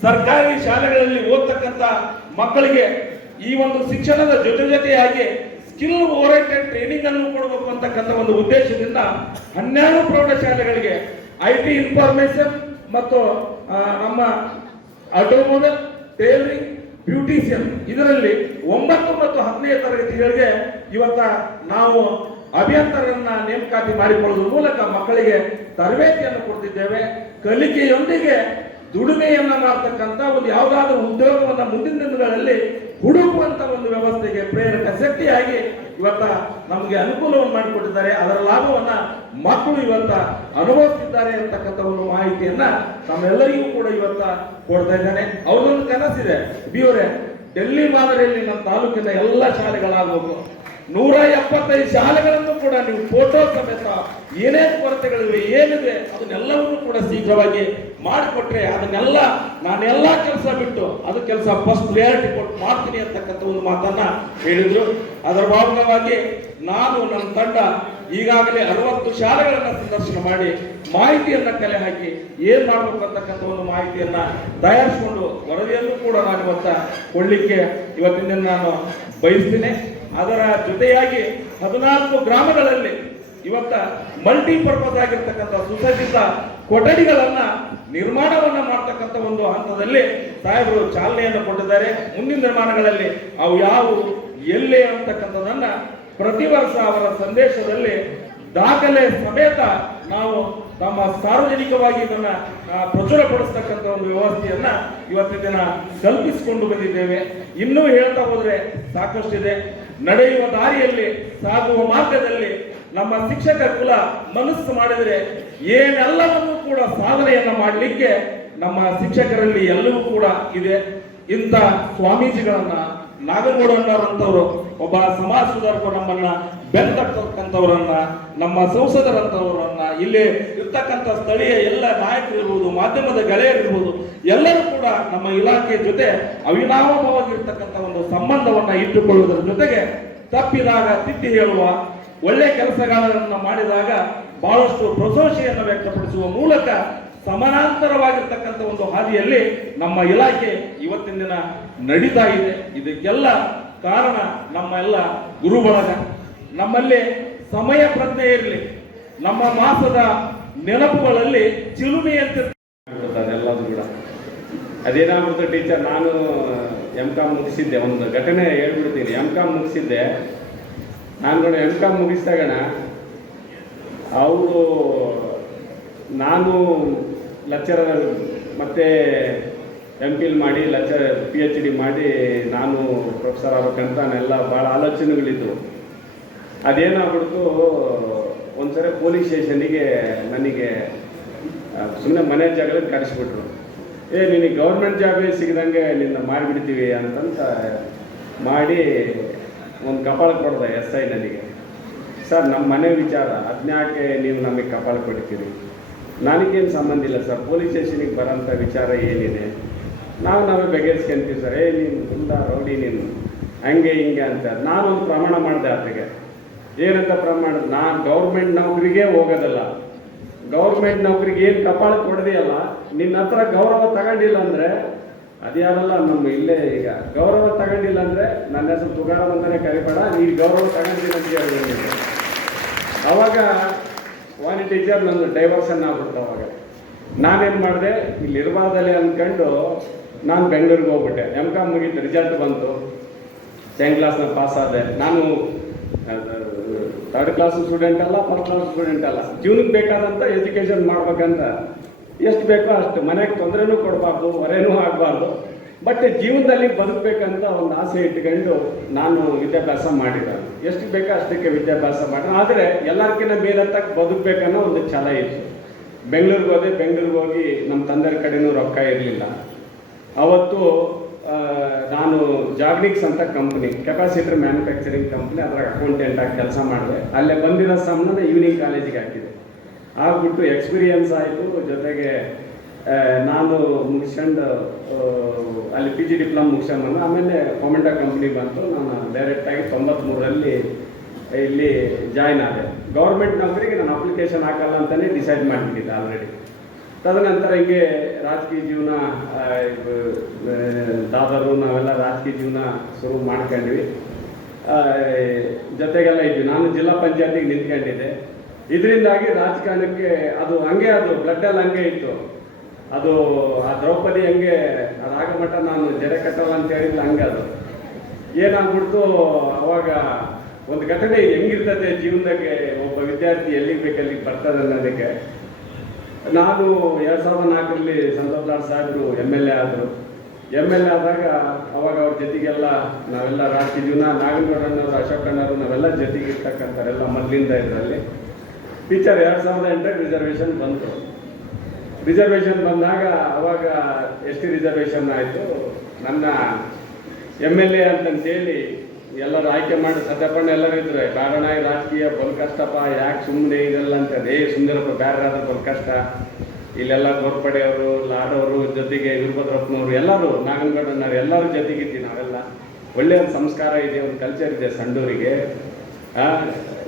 ಸರ್ಕಾರಿ ಶಾಲೆಗಳಲ್ಲಿ ಓದ್ತಕ್ಕಂಥ ಮಕ್ಕಳಿಗೆ ಈ ಒಂದು ಶಿಕ್ಷಣದ ಜೊತೆಯಾಗಿ ಸ್ಕಿಲ್ ಓರಿಯೆಂಟೆಡ್ ಟ್ರೈನಿಂಗ್ ಅನ್ನು ಕೊಡಬೇಕು ಅಂತಕ್ಕಂಥ ಒಂದು ಉದ್ದೇಶದಿಂದ 12 ಪ್ರೌಢಶಾಲೆಗಳಿಗೆ IT ಇನ್ಫಾರ್ಮೇಶನ್ ಮತ್ತು ನಮ್ಮ ಆಟೋಮೊಬೈಲ್, ಟೇಲರಿಂಗ್, ಬ್ಯೂಟಿಷಿಯನ್ ಇದರಲ್ಲಿ 9 ಮತ್ತು 10ನೇ ತರಗತಿಗಳಿಗೆ ಇವತ್ತ ನಾವು ಅಭಿಯಂತರನ್ನ ನೇಮಕಾತಿ ಮಾಡಿಕೊಳ್ಳುವ ಮೂಲಕ ಮಕ್ಕಳಿಗೆ ತರಬೇತಿಯನ್ನು ಕೊಡ್ತಿದ್ದೇವೆ. ಕಲಿಕೆಯೊಂದಿಗೆ ದುಡಿಮೆಯನ್ನ ಮಾಡ್ತಕ್ಕಂಥ ಒಂದು ಯಾವುದಾದ್ರೂ ಉದ್ಯೋಗವನ್ನ ಮುಂದಿನ ದಿನಗಳಲ್ಲಿ ಹುಡುಕುವಂತ ಒಂದು ವ್ಯವಸ್ಥೆಗೆ ಪ್ರೇರಕ ಶಕ್ತಿಯಾಗಿ ಇವತ್ತ ನಮಗೆ ಅನುಕೂಲವನ್ನು ಮಾಡಿಕೊಟ್ಟಿದ್ದಾರೆ. ಅದರ ಲಾಭವನ್ನ ಮಕ್ಕಳು ಇವತ್ತ ಅನುಭವಿಸುತ್ತಿದ್ದಾರೆ ಅಂತಕ್ಕಂಥ ಒಂದು ಮಾಹಿತಿಯನ್ನ ನಮ್ಮೆಲ್ಲರಿಗೂ ಕೂಡ ಇವತ್ತ ಕೊಡ್ತಾ ಇದ್ದಾನೆ. ಅವ್ರದೊಂದು ಕನಸಿದೆ, ಬಿಯವರೇ, ಡೆಲ್ಲಿ ಮಾದರಿಯಲ್ಲಿ ನಮ್ಮ ತಾಲೂಕಿನ ಎಲ್ಲ ಶಾಲೆಗಳಾಗಬೇಕು. 175 ಶಾಲೆಗಳನ್ನು ಕೂಡ ನೀವು ಫೋಟೋ ಸಮೇತ ಏನೇನು ಕೊರತೆಗಳಿವೆ, ಏನಿದೆ ಅದನ್ನೆಲ್ಲವನ್ನೂ ಕೂಡ ಶೀಘ್ರವಾಗಿ ಮಾಡಿಕೊಟ್ರೆ ಅದನ್ನೆಲ್ಲ ನಾನೆಲ್ಲ ಕೆಲಸ ಬಿಟ್ಟು ಅದು ಕೆಲಸ ಫಸ್ಟ್ ಪ್ರಿಯಾರಿಟಿ ಕೊಟ್ಟು ಮಾಡ್ತೀನಿ ಅಂತಕ್ಕಂಥ ಒಂದು ಮಾತನ್ನ ಹೇಳಿದ್ರು. ಅದರ ಭಾಗವಾಗಿ ನಾನು ನನ್ನ ತಂಡ ಈಗಾಗಲೇ 60 ಶಾಲೆಗಳನ್ನ ಸಂದರ್ಶನ ಮಾಡಿ ಮಾಹಿತಿಯನ್ನ ಕಲೆ ಹಾಕಿ ಏನ್ ಮಾಡ್ಬೇಕು ಅಂತಕ್ಕಂಥ ಒಂದು ಮಾಹಿತಿಯನ್ನ ತಯಾರಿಸಿಕೊಂಡು ವರದಿಯನ್ನು ಕೂಡ ನಾನು ಇವತ್ತ ಕೊಡ್ಲಿಕ್ಕೆ ಇವತ್ತಿನ ದಿನ ನಾನು ಬಯಸ್ತೀನಿ. ಅದರ ಜೊತೆಯಾಗಿ 14 ಗ್ರಾಮಗಳಲ್ಲಿ ಇವತ್ತ ಮಲ್ಟಿಪರ್ಪಸ್ ಆಗಿರ್ತಕ್ಕಂಥ ಸುಸಜ್ಜಿತ ಕೊಠಡಿಗಳನ್ನ ನಿರ್ಮಾಣವನ್ನ ಮಾಡ್ತಕ್ಕಂಥ ಒಂದು ಹಂತದಲ್ಲಿ ಸಾಹೇಬರು ಚಾಲನೆಯನ್ನು ಕೊಟ್ಟಿದ್ದಾರೆ. ಮುಂದಿನ ನಿರ್ಮಾಣಗಳಲ್ಲಿ ಅವು ಯಾವುವು ಎಲ್ಲೇ ಅಂತಕ್ಕಂಥದನ್ನ ಪ್ರತಿ ವರ್ಷ ಅವರ ಸಂದೇಶದಲ್ಲಿ ದಾಖಲೆ ಸಮೇತ ನಾವು ನಮ್ಮ ಸಾರ್ವಜನಿಕವಾಗಿ ಇದನ್ನ ಪ್ರಚುರಪಡಿಸ್ತಕ್ಕಂಥ ಒಂದು ವ್ಯವಸ್ಥೆಯನ್ನ ಇವತ್ತಿನ ದಿನ ಕಲ್ಪಿಸಿಕೊಂಡು ಬಂದಿದ್ದೇವೆ. ಇನ್ನೂ ಹೇಳ್ತಾ ಹೋದ್ರೆ ಸಾಕಷ್ಟಿದೆ. ನಡೆಯುವ ದಾರಿಯಲ್ಲಿ, ಸಾಗುವ ಮಾರ್ಗದಲ್ಲಿ ನಮ್ಮ ಶಿಕ್ಷಕ ಕುಲ ಮನಸ್ಸು ಮಾಡಿದರೆ ಏನೆಲ್ಲವನ್ನೂ ಕೂಡ ಸಾಧನೆಯನ್ನ ಮಾಡಲಿಕ್ಕೆ ನಮ್ಮ ಶಿಕ್ಷಕರಲ್ಲಿ ಎಲ್ಲವೂ ಕೂಡ ಇದೆ. ಇಂಥ ಸ್ವಾಮೀಜಿಗಳನ್ನ, ನಾಗನಗೌಡರವರು ಒಬ್ಬ ಸಮಾಜ ಸುಧಾರಕರು ನಮ್ಮನ್ನ ಬೆಂತಕ್ಕಂಥವರನ್ನ, ನಮ್ಮ ಸಂಸದರಂತವರನ್ನ, ಇಲ್ಲಿ ಇರ್ತಕ್ಕಂಥ ಸ್ಥಳೀಯ ಎಲ್ಲ ನಾಯಕರಿರ್ಬೋದು, ಮಾಧ್ಯಮದ ಗೆಳೆಯರಿರ್ಬೋದು, ಎಲ್ಲರೂ ಕೂಡ ನಮ್ಮ ಇಲಾಖೆ ಜೊತೆ ಅವಿನಾಭಾವವಾಗಿರ್ತಕ್ಕಂಥ ಒಂದು ಸಂಬಂಧವನ್ನ ಇಟ್ಟುಕೊಳ್ಳುವುದರ ಜೊತೆಗೆ ತಪ್ಪಿದಾಗ ತಿದ್ದಿ ಹೇಳುವ, ಒಳ್ಳೆ ಕೆಲಸಗಳನ್ನ ಮಾಡಿದಾಗ ಬಹಳಷ್ಟು ಪ್ರಶಂಸೆಯನ್ನು ವ್ಯಕ್ತಪಡಿಸುವ ಮೂಲಕ ಸಮಾನಾಂತರವಾಗಿರ್ತಕ್ಕಂಥ ಒಂದು ಹಾದಿಯಲ್ಲಿ ನಮ್ಮ ಇಲಾಖೆ ಇವತ್ತಿನ ದಿನ ನಡೀತಾ ಇದೆ. ಇದಕ್ಕೆಲ್ಲ ಕಾರಣ ನಮ್ಮ ಎಲ್ಲ ಗುರು ಬಳಗ. ನಮ್ಮಲ್ಲಿ ಸಮಯ ಪ್ರಜ್ಞೆ ಇರಲಿ, ನಮ್ಮ ಮಾಸದ ನೆನಪುಗಳಲ್ಲಿ ಚಿಲುಮೆಯಂತೆ ಎಲ್ಲದು ಕೂಡ ಅದೇನಾಗ್ಬಿಡ್ತು ಟೀಚರ್. ನಾನು MCOM ಮುಗಿಸಿದ್ದೆ, ಒಂದು ಘಟನೆ ಹೇಳ್ಬಿಡ್ತೀನಿ. MCOM ಮುಗಿಸಿದ್ದೆ ನಾನು. MCOM ಮುಗಿಸಿದಾಗಣ ಅವರು, ನಾನು ಲೆಕ್ಚರರ್ ಮತ್ತೆ MPhil ಮಾಡಿ PhD ಮಾಡಿ ನಾನು ಪ್ರೊಫೆಸರ್ ಆಗ್ಬೇಕಂತ ನಾನೆಲ್ಲ ಭಾಳ ಆಲೋಚನೆಗಳಿದ್ವು. ಅದೇನಾಗ್ಬಿಡ್ತು, ಒಂದ್ಸರಿ ಪೊಲೀಸ್ ಸ್ಟೇಷನ್ನಿಗೆ ನನಗೆ ಸುಮ್ಮನೆ ಮನೆ ಜಾಗದಲ್ಲಿ ಕರೆಸ್ಬಿಟ್ರು. ನಿನಗೆ ಗೌರ್ಮೆಂಟ್ ಜಾಬೇ ಸಿಗದಂಗೆ ನಿನ್ನ ಮಾಡಿಬಿಡ್ತೀವಿ ಅಂತಂತ ಮಾಡಿ ಒಂದು ಕಪಾಳ ಕೊಡ್ದೆ SI ನನಗೆ. ಸರ್ ನಮ್ಮ ಮನೆ ವಿಚಾರ ಅದನ್ಯಾಕೆ ನೀವು ನಮಗೆ ಕಪಾಳ ಕೊಡ್ತೀರಿ? ನನಗೇನು ಸಂಬಂಧ ಇಲ್ಲ ಸರ್, ಪೊಲೀಸ್ ಸ್ಟೇಷನಿಗೆ ಬರೋಂಥ ವಿಚಾರ ಏನಿದೆ ನಾವೇ ಬಗೆಹರಿಸ್ಕೊಂತೀವಿ ಸರ್. ನೀನು ತುಂಬ ರೌಡಿ ನೀನು ಹಂಗೆ ಹಿಂಗೆ ಅಂತ ನಾನೊಂದು ಪ್ರಮಾಣ ಮಾಡಿದೆ ಆತಗೆ. ಏನಂತ ಪ್ರಮಾಣ? ನಾನು ಗೌರ್ಮೆಂಟ್ ನೌಕರಿಗೆ ಹೋಗೋದಲ್ಲ, ಗೌರ್ಮೆಂಟ್ ನೌಕರಿಗೆ ಏನು ಕಪಾಳ ಕೊಡದೆಯಲ್ಲ, ನಿನ್ನ ಹತ್ರ ಗೌರವ ತಗೊಂಡಿಲ್ಲ ಅಂದರೆ ಅದ್ಯಾರಲ್ಲ ನಮ್ಮ ಇಲ್ಲೇ ಈಗ ಗೌರವ ತಗೊಂಡಿಲ್ಲ ಅಂದರೆ ನನ್ನ ಹೆಸರು ತುಕಾರಾಮ್ ಅಂತಲೇ ಕರಿಬೇಡ, ನೀನು ಗೌರವ ತಗೊಂಡಿಲ್ಲ ಅಂತ ಹೇಳಿದೆ. ಅವಾಗ ವಾಣಿ ಟೀಚರ್ ನನ್ನ ಡೈವರ್ಷನ್ ಆಗ್ಬಿಡ್ತು. ಅವಾಗ ನಾನೇನು ಮಾಡಿದೆ, ಇಲ್ಲಿ ಇರಬಾರ್ದಲ್ಲೇ ಅಂದ್ಕೊಂಡು ನಾನು ಬೆಂಗಳೂರಿಗೆ ಹೋಗ್ಬಿಟ್ಟೆ. MCOM ಮುಗೀತು, ರಿಸಲ್ಟ್ ಬಂತು, 10th ಕ್ಲಾಸ್ನ ಪಾಸ್ ಆದೆ. ನಾನು 3rd ಕ್ಲಾಸ್ ಸ್ಟೂಡೆಂಟ್ ಅಲ್ಲ, 1st ಕ್ಲಾಸ್ ಸ್ಟೂಡೆಂಟ್ ಅಲ್ಲ. ಜೀವನಕ್ಕೆ ಬೇಕಾದಂಥ ಎಜುಕೇಷನ್ ಮಾಡ್ಬೇಕಂತ ಎಷ್ಟು ಬೇಕೋ ಅಷ್ಟು, ಮನೆಗೆ ತೊಂದರೆನೂ ಕೊಡಬಾರ್ದು, ಹೊರೆನೂ ಆಗಬಾರ್ದು, ಬಟ್ ಜೀವನದಲ್ಲಿ ಬದುಕಬೇಕಂತ ಒಂದು ಆಸೆ ಇಟ್ಕೊಂಡು ನಾನು ವಿದ್ಯಾಭ್ಯಾಸ ಮಾಡಿದೆ. ಎಷ್ಟು ಬೇಕೋ ಅಷ್ಟಕ್ಕೆ ವಿದ್ಯಾಭ್ಯಾಸ ಮಾಡಿದೆ. ಆದರೆ ಎಲ್ಲರಿಗಿಂತ ಮೇಲತ್ತಕ್ಕೆ ಬದುಕಬೇಕನ್ನೋ ಒಂದು ಛಲ ಇತ್ತು. ಬೆಂಗಳೂರಿಗೆ ಹೋದೆ. ಬೆಂಗಳೂರಿಗೆ ಹೋಗಿ ನಮ್ಮ ತಂದೆಯ ಕಡೆನೂ ರೊಕ್ಕ ಇರಲಿಲ್ಲ. ಅವತ್ತು ನಾನು ಜಾಗ್ನಿಕ್ಸ್ ಅಂತ ಕಂಪ್ನಿ, ಕೆಪಾಸಿಟರ್ ಮ್ಯಾನುಫ್ಯಾಕ್ಚರಿಂಗ್ ಕಂಪ್ನಿ, ಅದರ ಅಕೌಂಟೆಂಟ್ ಆಗಿ ಕೆಲಸ ಮಾಡಿದೆ. ಅಲ್ಲೇ ಬಂದಿರೋ ಸಂಬಂಧ ಈವ್ನಿಂಗ್ ಕಾಲೇಜಿಗೆ ಹಾಕಿದೆ. ಆಗ್ಬಿಟ್ಟು ಎಕ್ಸ್ಪೀರಿಯನ್ಸ್ ಆಯಿತು. ಜೊತೆಗೆ ನಾನು ಮುಗಿಸ್ಕೊಂಡು ಅಲ್ಲಿ PG ಡಿಪ್ಲೊಮಾ ಮುಗಿಸ್ಕೊಂಡು ಆಮೇಲೆ ಕೊಮೆಂಟಾ ಕಂಪ್ನಿ ಬಂತು. ನಾನು ಡೈರೆಕ್ಟಾಗಿ 93ರಲ್ಲಿ ಇಲ್ಲಿ ಜಾಯ್ನ್ ಆದೆ. ಗೌರ್ಮೆಂಟ್ ನೌಕರಿಗೆ ನಾನು ಅಪ್ಲಿಕೇಶನ್ ಹಾಕಲ್ಲ ಅಂತಲೇ ಡಿಸೈಡ್ ಮಾಡಿಬಿಟ್ಟಿದ್ದೆ ಆಲ್ರೆಡಿ. ತದನಂತರ ಹೀಗೆ ರಾಜಕೀಯ ಜೀವನ, ದಾದರು ನಾವೆಲ್ಲ ರಾಜಕೀಯ ಜೀವನ ಶುರು ಮಾಡ್ಕೊಂಡ್ವಿ. ಜೊತೆಗೆಲ್ಲ ಇದ್ವಿ. ನಾನು ಜಿಲ್ಲಾ ಪಂಚಾಯತಿಗೆ ನಿಂತ್ಕೊಂಡಿದ್ದೆ. ಇದರಿಂದಾಗಿ ರಾಜಕಾರಣಕ್ಕೆ ಅದು ಹಂಗೆ, ಅದು ಬ್ಲಡ್ಡಲ್ಲಿ ಹಂಗೆ ಇತ್ತು. ಅದು ಆ ದ್ರೌಪದಿ ಹಂಗೆ ಅದಾಗಮಟ್ಟ ನಾನು ಜಡೆ ಕಟ್ಟಲ್ಲ ಅಂತ ಹೇಳಿಲ್ಲ, ಹಂಗೆ ಅದು ಏನಾಗ್ಬಿಡ್ತು. ಅವಾಗ ಒಂದು ಘಟನೆ ಹೆಂಗಿರ್ತದೆ ಜೀವನದಾಗೆ, ಒಬ್ಬ ವಿದ್ಯಾರ್ಥಿ ಎಲ್ಲಿಗೆ ಬೇಕು ಅಲ್ಲಿಗೆ ಬರ್ತದೆ ಅನ್ನೋದಕ್ಕೆ. ನಾನು 2004ರಲ್ಲಿ ಸಂತೋಷ್ ಲಾಡ್ ಸಾಹೇಬರು MLA ಆದರು. MLA ಆದಾಗ ಅವಾಗ ಅವ್ರ ಜೊತೆಗೆಲ್ಲ ನಾವೆಲ್ಲ ರಾಜಕೀಯ ಜೀವನ, ನಾಗೇಂದ್ರಣ್ಣವರು, ಅಶೋಕಣ್ಣವರು ನಾವೆಲ್ಲ ಜೊತೆಗೆ ಇರ್ತಕ್ಕಂಥವರೆಲ್ಲ ಮೊದಲಿಂದ ಇದರಲ್ಲಿ. ಟೀಚರ್ 2008 ರಿಸರ್ವೇಷನ್ ಬಂತು. ರಿಸರ್ವೇಷನ್ ಬಂದಾಗ ಅವಾಗ ST ರಿಸರ್ವೇಷನ್ ಆಯಿತು. ನನ್ನ MLA ಅಂತಂತೇಳಿ ಎಲ್ಲರೂ ಆಯ್ಕೆ ಮಾಡಿ ಸತ್ಯಪಣ್ಣ ಎಲ್ಲರೂ ಇದ್ರೆ, ಕಾರಣ ರಾಜಕೀಯ ಬಲ್ ಕಷ್ಟಪ್ಪ, ಯಾಕೆ ಸುಮ್ಮನೆ ಇದೆಲ್ಲ ಅಂತ. ಸುಂದರಪ್ಪ ಬೇರೆ ಆದ್ರೆ ಬಲ್ ಕಷ್ಟ, ಇಲ್ಲೆಲ್ಲ ಗೋರ್ಪಡೆಯವರು, ಲಾಡವರು, ಜೊತೆಗೆ ವೀರಭದ್ರಪ್ಪನವರು, ಎಲ್ಲರೂ ನಾಗನಗೌಡನವರು ಎಲ್ಲರೂ ಜೊತೆಗಿದ್ದೀವಿ ನಾವೆಲ್ಲ. ಒಳ್ಳೆಯ ಸಂಸ್ಕಾರ ಇದೆ, ಒಂದು ಕಲ್ಚರ್ ಇದೆ ಸಂಡೂರಿಗೆ.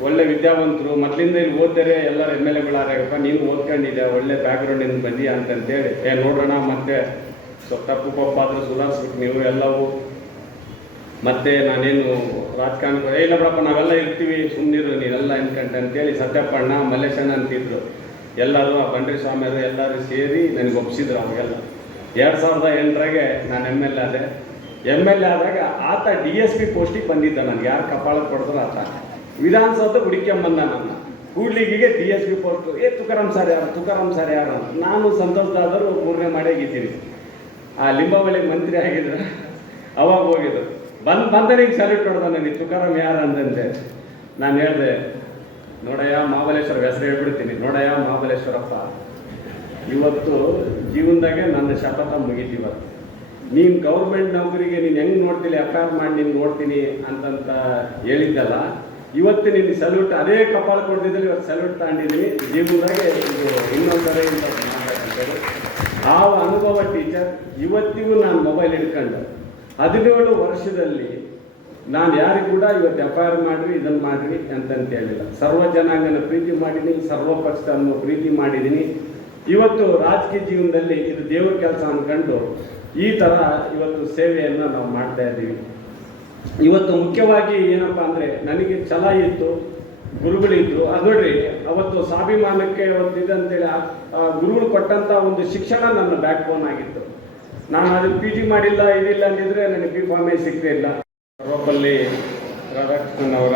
ಒಳ್ಳೆ ವಿದ್ಯಾವಂತರು, ಮೊದಲಿಂದ ಇಲ್ಲಿ ಓದ್ತಾರೆ ಎಲ್ಲರೂ MLAಗಳಾಗಪ್ಪ, ನೀನು ಓದ್ಕೊಂಡಿದ್ದೆ, ಒಳ್ಳೆ ಬ್ಯಾಕ್ಗ್ರೌಂಡಿಂದ ಬಂದಿ ಅಂತಂತೇಳಿ ನೋಡೋಣ, ಮತ್ತೆ ತಪ್ಪು ಪಪ್ಪಾದರೂ ಸುಧಾರಿಸ್ಬಿಟ್ಟು ನೀವು ಎಲ್ಲವೂ. ಮತ್ತೆ ನಾನೇನು ರಾಜಕಾರಣ ಇಲ್ಲ ಬಿಡಪ್ಪ, ನಾವೆಲ್ಲ ಇರ್ತೀವಿ, ಸುಮ್ಮನಿರು ನೀವೆಲ್ಲ ಅನ್ಕಂಡು ಅಂತೇಳಿ ಸತ್ಯಪ್ಪಣ್ಣ, ಮಲ್ಲೇಶಣ್ಣ ಅಂತಿದ್ರು ಎಲ್ಲರೂ, ಆ ಬಂಡ್ರಿ ಸ್ವಾಮಿಯವರು ಎಲ್ಲರೂ ಸೇರಿ ನನಗೆ ಒಪ್ಪಿಸಿದ್ರು. ಅವಾಗೆಲ್ಲ 2008ರಾಗೆ ನಾನು MLA ಆದೆ. MLA ಆದಾಗ ಆತ DSP ಪೋಸ್ಟಿಗೆ ಬಂದಿದ್ದ. ನನಗೆ ಯಾರು ಕಪಾಳ ಕೊಡಿದ್ರು ಆತ ವಿಧಾನಸೌಧ ಹುಡುಕ್ಯಂಬಂದ. ನನ್ನ ಕೂಡ್ಲಿಗಿಗೆ DSP ಪೋಸ್ಟು. ತುಕಾರಾಮ್ ಸರ್ ಯಾರು, ತುಕಾರಾಮ್ ಸರ್ ಯಾರು ಅಂತ. ನಾನು ಸಂತೋಷ್ ದಾದರು 3ನೇ ಮಾಡಿಗಿದ್ದೀನಿ. ಆ ಲಿಂಬಾವಳಿಗೆ ಮಂತ್ರಿ ಆಗಿದ್ರು. ಅವಾಗ ಹೋಗಿದ್ರು. ಬಂದನಿಗೆ ಸಲ್ಯೂಟ್ ಹೊಡೆದ ನನಗೆ, ತುಕಾರಾಮ್ ಯಾರು ಅಂದಂತೆ. ನಾನು ಹೇಳಿದೆ, ನೋಡಯ್ಯ ಮಹಾಬಲೇಶ್ವರ, ಹೆಸರು ಹೇಳ್ಬಿಡ್ತೀನಿ, ನೋಡಯ್ಯ ಮಹಾಬಲೇಶ್ವರಪ್ಪ, ಇವತ್ತು ಜೀವನದಾಗೆ ನನ್ನ ಶಪಥ ಮುಗಿತೀವತ್ತು. ನೀನು ಗೌರ್ಮೆಂಟ್ ನೌಕರಿಗೆ ನೀನು ಹೆಂಗೆ ನೋಡ್ತೀನಿ, FIR ಮಾಡಿ ನೀನು ನೋಡ್ತೀನಿ ಅಂತಂತ ಹೇಳಿದ್ದಲ್ಲ, ಇವತ್ತು ನಿನ್ನ ಸಲ್ಯೂಟ್, ಅದೇ ಕಪಾಳ ಕೊಡ್ತಿದ್ದಲ್ಲಿ ಇವತ್ತು ಸಲ್ಯೂಟ್ ತಗೊಂಡಿದ್ದೀನಿ. ಜೀವನದಾಗೆ ಇದು ಇನ್ನೊಂದರೇ ಇಂತ ಮಾತಾಡ್ತಾರೆ. ಆ ಅನುಭವ ಟೀಚರ್ ಇವತ್ತಿಗೂ ನಾನು ಮೊಬೈಲ್ ಹಿಡ್ಕೊಂಡು 17 ವರ್ಷದಲ್ಲಿ ನಾನು ಯಾರಿಗೂ ಕೂಡ ಇವತ್ತು FIR ಮಾಡಿರಿ, ಇದನ್ನು ಮಾಡಿರಿ ಅಂತಂತ ಹೇಳಿಲ್ಲ. ಸರ್ವ ಜನಾಂಗನ ಪ್ರೀತಿ ಮಾಡಿದ್ದೀನಿ, ಸರ್ವ ಪಕ್ಷವನ್ನು ಪ್ರೀತಿ ಮಾಡಿದ್ದೀನಿ. ಇವತ್ತು ರಾಜಕೀಯ ಜೀವನದಲ್ಲಿ ಇದು ದೇವರ ಕೆಲಸ ಅಂದ್ಕೊಂಡು ಈ ಥರ ಇವತ್ತು ಸೇವೆಯನ್ನು ನಾವು ಮಾಡ್ತಾ ಇದ್ದೀವಿ. ಇವತ್ತು ಮುಖ್ಯವಾಗಿ ಏನಪ್ಪ ಅಂದರೆ, ನನಗೆ ಛಲ ಇತ್ತು, ಗುರುಗಳಿದ್ರು. ಅದು ನೋಡ್ರಿ, ಅವತ್ತು ಸ್ವಾಭಿಮಾನಕ್ಕೆ ಅವತ್ತಿದೆ ಅಂತೇಳಿ ಗುರುಗಳು ಕೊಟ್ಟಂಥ ಒಂದು ಶಿಕ್ಷಣ ನನ್ನ ಬ್ಯಾಕ್ ಬೋನ್ ಆಗಿತ್ತು. ನಾನು ಅದನ್ನು PG ಮಾಡಿಲ್ಲ, ಇದಿಲ್ಲ ಅಂದಿದ್ರೆ ನನಗೆ B.Pharm ಸಿಗ್ತೇ ಇಲ್ಲ. ಸರ್ವಪಲ್ಲಿ ರಾಧಾಕೃಷ್ಣನ್ ಅವರ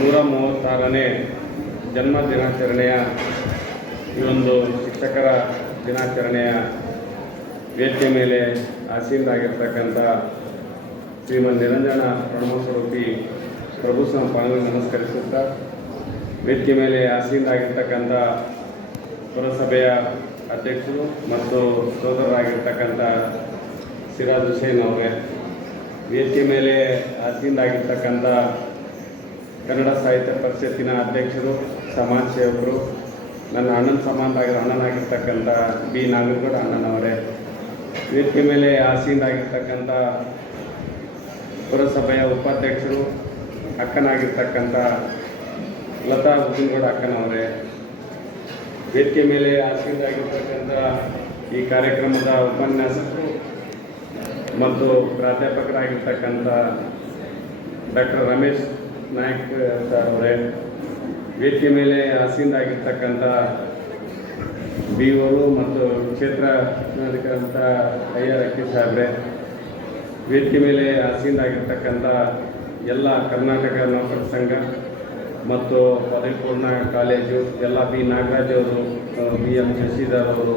136ನೇ ಜನ್ಮ ದಿನಾಚರಣೆಯ ಈ ಒಂದು ಶಿಕ್ಷಕರ ದಿನಾಚರಣೆಯ ವೇದಿಕೆ ಮೇಲೆ ಆಸೀನರಾಗಿರ್ತಕ್ಕಂಥ ಶ್ರೀಮನ್ ನಿರಂಜನ ಪ್ರಣವಸ್ವರೂಪಿ ಪ್ರಭು ಪಾಂಗು ನಮಸ್ಕರಿಸುತ್ತಾ, ವೇದಿಕೆ ಮೇಲೆ ಆಸೀನರಾಗಿರ್ತಕ್ಕಂಥ ಪುರಸಭೆಯ ಅಧ್ಯಕ್ಷರು ಮತ್ತು ಸೋದರರಾಗಿರ್ತಕ್ಕಂಥ ಸಿರಾಜ್ ಹುಸೇನ್ ಅವರೇ, ವೇದಿಕೆ ಮೇಲೆ ಆಸೀನರಾಗಿರ್ತಕ್ಕಂಥ ಕನ್ನಡ ಸಾಹಿತ್ಯ ಪರಿಷತ್ತಿನ ಅಧ್ಯಕ್ಷರು, ಸಮಾಜ ಸೇವಕರು, ನನ್ನ ಅಣ್ಣನಾಗಿರ್ತಕ್ಕಂಥ ಬಿ ನಾಗೇಗೌಡ ಅಣ್ಣನವರೇ, ವೇದಿಕೆ ಮೇಲೆ ಆಸೀನರಾಗಿರ್ತಕ್ಕಂಥ ಪುರಸಭೆಯ ಉಪಾಧ್ಯಕ್ಷರು, ಅಕ್ಕನಾಗಿರ್ತಕ್ಕಂಥ ಲತಾ ಉದ್ದಿನಗೌಡ ಅಕ್ಕನವರೇ, ವೇದಿಕೆ ಮೇಲೆ ಆಸೀನರಾಗಿರ್ತಕ್ಕಂಥ ಈ ಕಾರ್ಯಕ್ರಮದ ಉಪನ್ಯಾಸಕರು ಮತ್ತು ಪ್ರಾಧ್ಯಾಪಕರಾಗಿರ್ತಕ್ಕಂಥ ಡಾಕ್ಟರ್ ರಮೇಶ್ ನಾಯ್ಕ್ ಸರ್ ಅವರೇ, ವೇದಿಕೆ ಮೇಲೆ ಆಸೀನರಾಗಿರ್ತಕ್ಕಂಥ ಬಿ ಅವರು ಮತ್ತು ಕ್ಷೇತ್ರಾಧಿಕಾರಂಥ ಅಯ್ಯರ್ ಅಕ್ಕಿ ಸಾಹೇಬ್ರೆ, ವೇದಿಕೆ ಮೇಲೆ ಆಸೀನರಾಗಿರ್ತಕ್ಕಂಥ ಎಲ್ಲ ಕರ್ನಾಟಕ ನೌಕರ ಸಂಘ ಮತ್ತು ಪದವಿ ಪೂರ್ಣ ಕಾಲೇಜು ಎಲ್ಲ ಬಿ ನಾಗರಾಜ್ ಅವರು, ಬಿ ಎಂ ಶಶಿಧರ್ ಅವರು,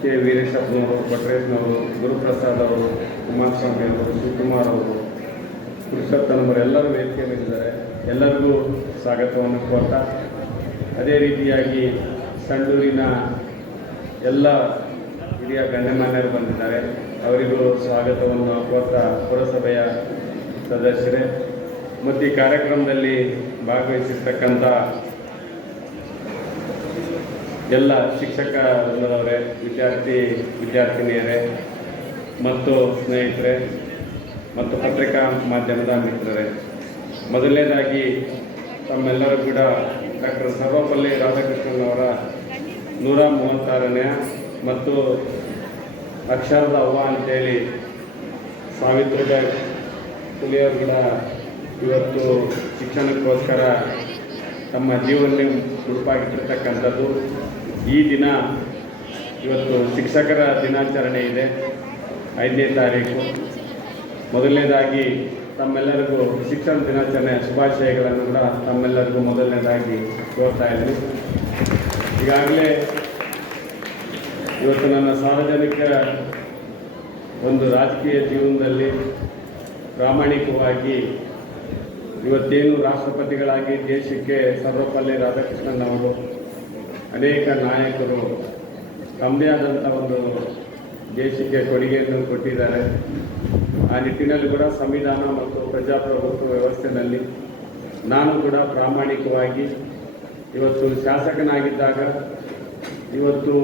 ಕೆ ವೀರೇಶಪ್ಪನವರು, ಕೊಟ್ರೇಶ್ನವರು, ಗುರುಪ್ರಸಾದ್ ಅವರು, ಕುಮಾರಸ್ವಾಮಿ ಅವರು, ಶಿವಕುಮಾರ್ ಅವರು, ಪುರುಷೋತ್ತಮರು ಎಲ್ಲರೂ ವೇದಿಕೆ ಮೇಲಿದ್ದಾರೆ. ಎಲ್ಲರಿಗೂ ಸ್ವಾಗತವನ್ನು ಕೋರ್ತಾ, ಅದೇ ರೀತಿಯಾಗಿ ಸಂಡೂರಿನ ಎಲ್ಲ ಹಿರಿಯ ಗಣ್ಯಮಾನ್ಯರು ಬಂದಿದ್ದಾರೆ, ಅವರಿಗೂ ಸ್ವಾಗತವನ್ನು ಕೋರ್ತಾ, ಪುರಸಭೆಯ ಸದಸ್ಯರೇ ಮತ್ತು ಈ ಕಾರ್ಯಕ್ರಮದಲ್ಲಿ ಭಾಗವಹಿಸಿರ್ತಕ್ಕಂಥ ಎಲ್ಲ ಶಿಕ್ಷಕ ವೃಂದದವರೇ, ವಿದ್ಯಾರ್ಥಿನಿಯರೇ ಮತ್ತು ಸ್ನೇಹಿತರೆ ಮತ್ತು ಪತ್ರಿಕಾ ಮಾಧ್ಯಮದ ಮಿತ್ರರೇ, ಮೊದಲನೇದಾಗಿ ತಮ್ಮೆಲ್ಲರೂ ಕೂಡ ಡಾಕ್ಟರ್ ಸರ್ವಪಲ್ಲಿ ರಾಧಾಕೃಷ್ಣನ್ ಅವರ 136ನೇ ಮತ್ತು ಅಕ್ಷರದ ಅವ್ವ ಅಂತೇಳಿ ಸಾವಿತ್ರಿಬಾಯಿ ಫುಲೆಯವರು ಕೂಡ ಇವತ್ತು ಶಿಕ್ಷಣಕ್ಕೋಸ್ಕರ ತಮ್ಮ ಜೀವನ ಮುಡುಪಾಗಿಟ್ಟಿರ್ತಕ್ಕಂಥದ್ದು. ಈ ದಿನ ಇವತ್ತು ಶಿಕ್ಷಕರ ದಿನಾಚರಣೆ ಇದೆ, 5ನೇ ತಾರೀಕು. ಮೊದಲನೇದಾಗಿ ತಮ್ಮೆಲ್ಲರಿಗೂ ಶಿಕ್ಷಣ ದಿನಾಚರಣೆ ಶುಭಾಶಯಗಳನ್ನು ಕೂಡ ತಮ್ಮೆಲ್ಲರಿಗೂ ಮೊದಲನೇದಾಗಿ ಕೋರ್ತಾ ಇದ್ದೀನಿ. ಈಗಾಗಲೇ ಇವತ್ತು ನನ್ನ ಸಾರ್ವಜನಿಕ ಒಂದು ರಾಜಕೀಯ ಜೀವನದಲ್ಲಿ ಪ್ರಾಮಾಣಿಕವಾಗಿ ಇವತ್ತೇನು ರಾಷ್ಟ್ರಪತಿಗಳಾಗಿ ದೇಶಕ್ಕೆ ಸರ್ವಪಲ್ಲಿ ರಾಧಾಕೃಷ್ಣನ್ ಅವರು ಅನೇಕ ನಾಯಕರು ತಮ್ಮದೇ ಆದಂಥ ಒಂದು ದೇಶಕ್ಕೆ ಕೊಡುಗೆಯನ್ನು ಕೊಟ್ಟಿದ್ದಾರೆ. ಆ ನಿಟ್ಟಿನಲ್ಲಿ ಕೂಡ ಸಂವಿಧಾನ ಮತ್ತು ಪ್ರಜಾಪ್ರಭುತ್ವ ವ್ಯವಸ್ಥೆಯಲ್ಲಿ ನಾನು ಕೂಡ ಪ್ರಾಮಾಣಿಕವಾಗಿ ಇವತ್ತು ಶಾಸಕನಾಗಿದ್ದಾಗ ಇವತ್ತು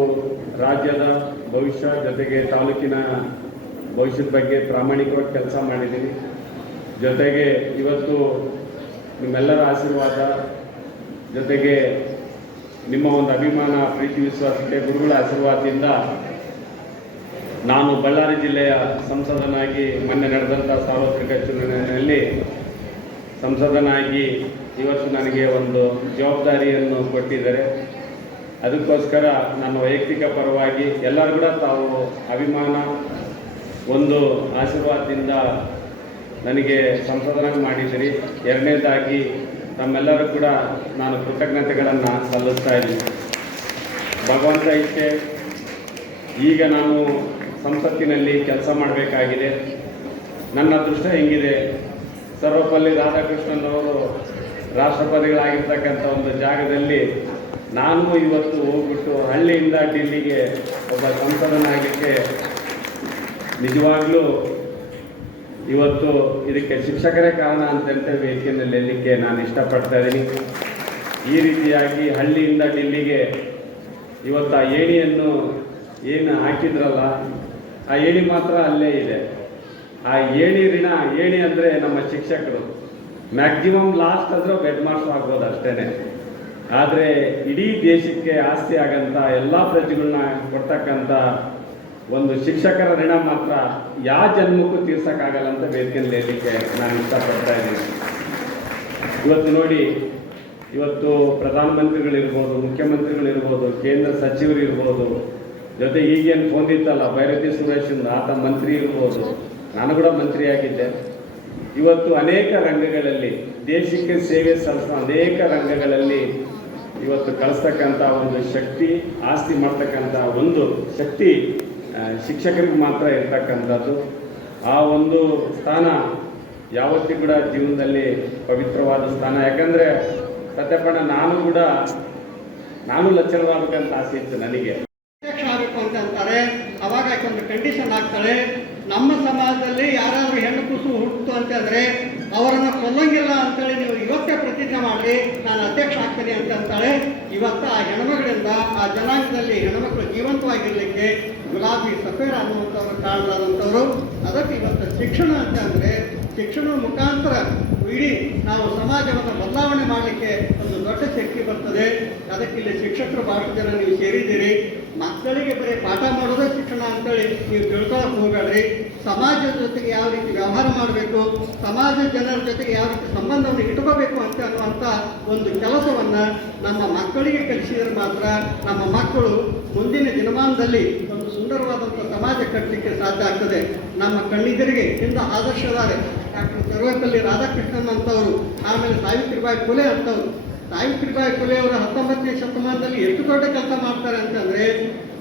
ರಾಜ್ಯದ ಭವಿಷ್ಯ ಜೊತೆಗೆ ತಾಲೂಕಿನ ಭವಿಷ್ಯದ ಬಗ್ಗೆ ಪ್ರಾಮಾಣಿಕವಾಗಿ ಕೆಲಸ ಮಾಡಿದ್ದೀನಿ. ಜೊತೆಗೆ ಇವತ್ತು ನಿಮ್ಮೆಲ್ಲರ ಆಶೀರ್ವಾದ ಜೊತೆಗೆ ನಿಮ್ಮ ಒಂದು ಅಭಿಮಾನ, ಪ್ರೀತಿ, ವಿಶ್ವಾಸಕ್ಕೆ ಗುರುಗಳ ಆಶೀರ್ವಾದದಿಂದ ನಾನು ಬಳ್ಳಾರಿ ಜಿಲ್ಲೆಯ ಸಂಸದನಾಗಿ ಮೊನ್ನೆ ನಡೆದಂಥ ಸಾರ್ವತ್ರಿಕ ಚುನಾವಣೆಯಲ್ಲಿ ಸಂಸದನಾಗಿ ಈ ವರ್ಷ ನನಗೆ ಒಂದು ಜವಾಬ್ದಾರಿಯನ್ನು ಕೊಟ್ಟಿದ್ದಾರೆ. ಅದಕ್ಕೋಸ್ಕರ ನನ್ನ ವೈಯಕ್ತಿಕ ಪರವಾಗಿ ಎಲ್ಲರೂ ಕೂಡ ತಾವು ಅಭಿಮಾನ ಒಂದು ಆಶೀರ್ವಾದದಿಂದ ನನಗೆ ಸಂಸದನಾಗಿ ಮಾಡಿದ್ದೀರಿ. ಎರಡನೇದಾಗಿ ತಮ್ಮೆಲ್ಲರೂ ಕೂಡ ನಾನು ಕೃತಜ್ಞತೆಗಳನ್ನು ಸಲ್ಲಿಸ್ತಾ ಇದ್ದೀನಿ. ಭಗವಂತ ಇಷ್ಟೇ, ಈಗ ನಾನು ಸಂಸತ್ತಿನಲ್ಲಿ ಕೆಲಸ ಮಾಡಬೇಕಾಗಿದೆ. ನನ್ನ ಅದೃಷ್ಟ ಹೆಂಗಿದೆ, ಸರ್ವಪಲ್ಲಿ ರಾಧಾಕೃಷ್ಣನ್ ಅವರು ರಾಷ್ಟ್ರಪತಿಗಳಾಗಿರ್ತಕ್ಕಂಥ ಒಂದು ಜಾಗದಲ್ಲಿ ನಾನು ಇವತ್ತು ಹೋಗ್ಬಿಟ್ಟು ಹಳ್ಳಿಯಿಂದ ಡಿಲ್ಲಿಗೆ ಒಬ್ಬ ಸಂಸದನಾಗಲಿಕ್ಕೆ ನಿಜವಾಗ್ಲೂ ಇವತ್ತು ಇದಕ್ಕೆ ಶಿಕ್ಷಕರೇ ಕಾರಣ ಅಂತಂತೆ ವೇದಿಕೆಯಲ್ಲಿ ಹೇಳಲಿಕ್ಕೆ ನಾನು ಇಷ್ಟಪಡ್ತಾ ಇದ್ದೀನಿ. ಈ ರೀತಿಯಾಗಿ ಹಳ್ಳಿಯಿಂದ ಡಿಲ್ಲಿಗೆ ಇವತ್ತು ಆ ಏಣಿಯನ್ನು ಏನು ಹಾಕಿದ್ರಲ್ಲ, ಆ ಏಣಿ ಮಾತ್ರ ಅಲ್ಲೇ ಇದೆ. ಆ ಏಣಿ ಋಣ, ಏಣಿ ಅಂದರೆ ನಮ್ಮ ಶಿಕ್ಷಕರು. ಮ್ಯಾಕ್ಸಿಮಮ್ ಲಾಸ್ಟ್ ಆದರೂ ಬೆಡ್ ಮಾಸ್ಟರ್ ಆಗ್ಬೋದು ಅಷ್ಟೇ. ಆದರೆ ಇಡೀ ದೇಶಕ್ಕೆ ಆಸ್ತಿ ಆಗಂತ ಎಲ್ಲ ಪ್ರಜೆಗಳನ್ನ ಕೊಡ್ತಕ್ಕಂಥ ಒಂದು ಶಿಕ್ಷಕರ ಋಣ ಮಾತ್ರ ಯಾವ ಜನ್ಮಕ್ಕೂ ತೀರ್ಸೋಕ್ಕಾಗಲ್ಲ ಅಂತ ವೇದಿಕೆಯಲ್ಲಿ ಹೇಳಲಿಕ್ಕೆ ನಾನು ಇಷ್ಟಪಡ್ತಾ ಇದ್ದೀನಿ. ಇವತ್ತು ನೋಡಿ, ಇವತ್ತು ಪ್ರಧಾನಮಂತ್ರಿಗಳಿರ್ಬೋದು, ಮುಖ್ಯಮಂತ್ರಿಗಳಿರ್ಬೋದು, ಕೇಂದ್ರ ಸಚಿವರು ಇರ್ಬೋದು, ಜೊತೆ ಈಗೇನು ಫೋನ್ ಇತ್ತಲ್ಲ ಭೈರತಿ ಸುರೇಶಿಂದ, ಆತ ಮಂತ್ರಿ ಇರ್ಬೋದು, ನಾನು ಕೂಡ ಮಂತ್ರಿಯಾಗಿದ್ದೆ. ಇವತ್ತು ಅನೇಕ ರಂಗಗಳಲ್ಲಿ ದೇಶಕ್ಕೆ ಸೇವೆ ಸಲ್ಲಿಸೋ ಅನೇಕ ರಂಗಗಳಲ್ಲಿ ಇವತ್ತು ಕಳಿಸ್ತಕ್ಕಂಥ ಒಂದು ಶಕ್ತಿ, ಆಸ್ತಿ ಮಾಡ್ತಕ್ಕಂಥ ಒಂದು ಶಕ್ತಿ ಶಿಕ್ಷಕರಿಗೆ ಮಾತ್ರ ಇರ್ತಕ್ಕಂಥದ್ದು. ಆ ಒಂದು ಸ್ಥಾನ ಯಾವತ್ತೂ ಕೂಡ ಜೀವನದಲ್ಲಿ ಪವಿತ್ರವಾದ ಸ್ಥಾನ. ಯಾಕಂದರೆ ಸತ್ಯಪಣ್ಣ, ನಾನು ಕೂಡ ನಾನು ಲೆಕ್ಚರರ್ ಆಗ್ಬೇಕಂತ ಆಸೆ ಇತ್ತು ನನಗೆ. ಅಧ್ಯಕ್ಷ ಆಗಬೇಕು ಅಂತ ಅಂತಾರೆ. ಅವಾಗ ಒಂದು ಕಂಡೀಷನ್ ಆಗ್ತಾಳೆ, ನಮ್ಮ ಸಮಾಜದಲ್ಲಿ ಯಾರಾದ್ರೂ ಹೆಣ್ಣು ಕೂಸು ಹುಟ್ಟು ಅಂತಂದ್ರೆ ಅವರನ್ನು ಕೊಲ್ಲಂಗಿಲ್ಲ ಅಂತೇಳಿ ನೀವು ಇವತ್ತೇ ಪ್ರತಿಜ್ಞೆ ಮಾಡಿ ನಾನು ಅಧ್ಯಕ್ಷ ಆಗ್ತೇನೆ ಅಂತ ಅಂತಾಳೆ. ಇವತ್ತು ಆ ಹೆಣ್ಮಗಳಿಂದ ಆ ಜನಾಂಗದಲ್ಲಿ ಹೆಣ್ಮಕ್ಳು ಜೀವಂತವಾಗಿರ್ಲಿಕ್ಕೆ ಗುಲಾಬಿ ಸಫೇರ್ ಅನ್ನುವಂಥವ್ರು ಕಾರಣರಾದಂಥವ್ರು. ಅದಕ್ಕೆ ಇವತ್ತು ಶಿಕ್ಷಣ ಅಂತ ಅಂದ್ರೆ ಶಿಕ್ಷಣದ ಮುಖಾಂತರ ಇಡೀ ನಾವು ಸಮಾಜವನ್ನು ಬದಲಾವಣೆ ಮಾಡಲಿಕ್ಕೆ ಒಂದು ದೊಡ್ಡ ಶಕ್ತಿ ಬರ್ತದೆ. ಅದಕ್ಕೆ ಇಲ್ಲಿ ಶಿಕ್ಷಕರು ಬಹಳಷ್ಟು ಜನ ನೀವು ಸೇರಿದ್ದೀರಿ. ಮಕ್ಕಳಿಗೆ ಬರೀ ಪಾಠ ಮಾಡೋದೇ ಶಿಕ್ಷಣ ಅಂತೇಳಿ ನೀವು ತಿಳ್ಕೊಳಕ್ ಹೋಗಬೇಡ್ರಿ. ಸಮಾಜದ ಜೊತೆಗೆ ಯಾವ ರೀತಿ ವ್ಯವಹಾರ ಮಾಡಬೇಕು, ಸಮಾಜದ ಜನರ ಜೊತೆಗೆ ಯಾವ ರೀತಿ ಸಂಬಂಧವನ್ನು ಇಟ್ಕೋಬೇಕು ಅಂತ ಅನ್ನುವಂಥ ಒಂದು ಕೆಲಸವನ್ನು ನಮ್ಮ ಮಕ್ಕಳಿಗೆ ಕಲಿಸಿದ್ರೆ ಮಾತ್ರ ನಮ್ಮ ಮಕ್ಕಳು ಮುಂದಿನ ದಿನಮಾನದಲ್ಲಿ ಒಂದು ಸುಂದರವಾದಂಥ ಸಮಾಜ ಕಟ್ಟಲಿಕ್ಕೆ ಸಾಧ್ಯ ಆಗ್ತದೆ. ನಮ್ಮ ಕಣ್ಣಿಗರಿಗೆ ಇಂದ ಆದರ್ಶದಾರೆ ಡಾಕ್ಟರ್ ಸರ್ವಪಲ್ಲಿ ರಾಧಾಕೃಷ್ಣನ್ ಅಂತವರು, ಆಮೇಲೆ ಸಾವಿತ್ರಿಬಾಯಿ ಫುಲೆ ಅಂತವ್ರು. ಸಾವಿತ್ರಿಬಾಯಿ ಫುಲೆ ಅವರು 19ನೇ ಶತಮಾನದಲ್ಲಿ ಎಷ್ಟು ದೊಡ್ಡ ಕೆಲಸ ಮಾಡ್ತಾರೆ ಅಂತಂದ್ರೆ,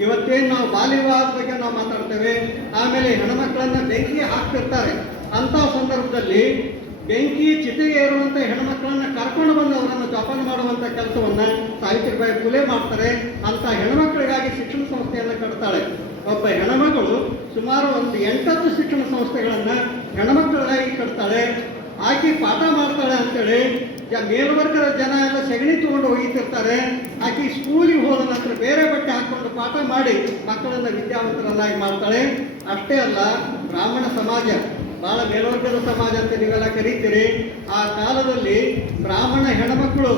ಇವತ್ತೇನು ನಾವು ಬಾಲ್ಯ ವಿವಾಹದ ಬಗ್ಗೆ ನಾವು ಮಾತಾಡ್ತೇವೆ, ಆಮೇಲೆ ಹೆಣ್ಮಕ್ಳನ್ನ ಬೆಂಕಿ ಹಾಕ್ತಿರ್ತಾರೆ. ಅಂತ ಸಂದರ್ಭದಲ್ಲಿ ಬೆಂಕಿ ಚಿತೆಗೆ ಇರುವಂತ ಹೆಣ್ಮಕ್ಳನ್ನ ಕರ್ಕೊಂಡು ಬಂದು ಅವರನ್ನು ಜೋಪಾನ ಮಾಡುವಂತ ಕೆಲಸವನ್ನ ಸಾವಿತ್ರಿಬಾಯಿ ಫುಲೆ ಮಾಡ್ತಾರೆ. ಅಂತ ಹೆಣ್ಮಕ್ಳಿಗಾಗಿ ಶಿಕ್ಷಣ ಸಂಸ್ಥೆಯನ್ನು ಕಟ್ತಾಳೆ. ಒಬ್ಬ ಹೆಣ್ಮಗಳು ಸುಮಾರು ಒಂದು 8 ಶಿಕ್ಷಣ ಸಂಸ್ಥೆಗಳನ್ನ ಹೆಣ್ಮಕ್ಳಿಗಾಗಿ ಕಟ್ತಾಳೆ. ಆಕೆ ಪಾಠ ಮಾಡ್ತಾಳೆ ಅಂತೇಳಿ ಮೇಲ್ವರ್ಗದ ಜನ ಎಲ್ಲ ಸಗಣಿ ತಗೊಂಡು ಒಯ್ತಿರ್ತಾರೆ. ಆಕೆ ಸ್ಕೂಲಿಗೆ ಹೋದ ನಂತರ ಬೇರೆ ಬಟ್ಟೆ ಹಾಕೊಂಡು ಪಾಠ ಮಾಡಿ ಮಕ್ಕಳನ್ನ ವಿದ್ಯಾವಂತರನ್ನಾಗಿ ಮಾಡ್ತಾಳೆ. ಅಷ್ಟೇ ಅಲ್ಲ, ಬ್ರಾಹ್ಮಣ ಸಮಾಜ ಬಹಳ ಮೇಲ್ವರ್ಗದ ಸಮಾಜ ಅಂತ ನೀವೆಲ್ಲ ಕರೀತೀರಿ. ಆ ಕಾಲದಲ್ಲಿ ಬ್ರಾಹ್ಮಣ ಹೆಣ್ಮಕ್ಳು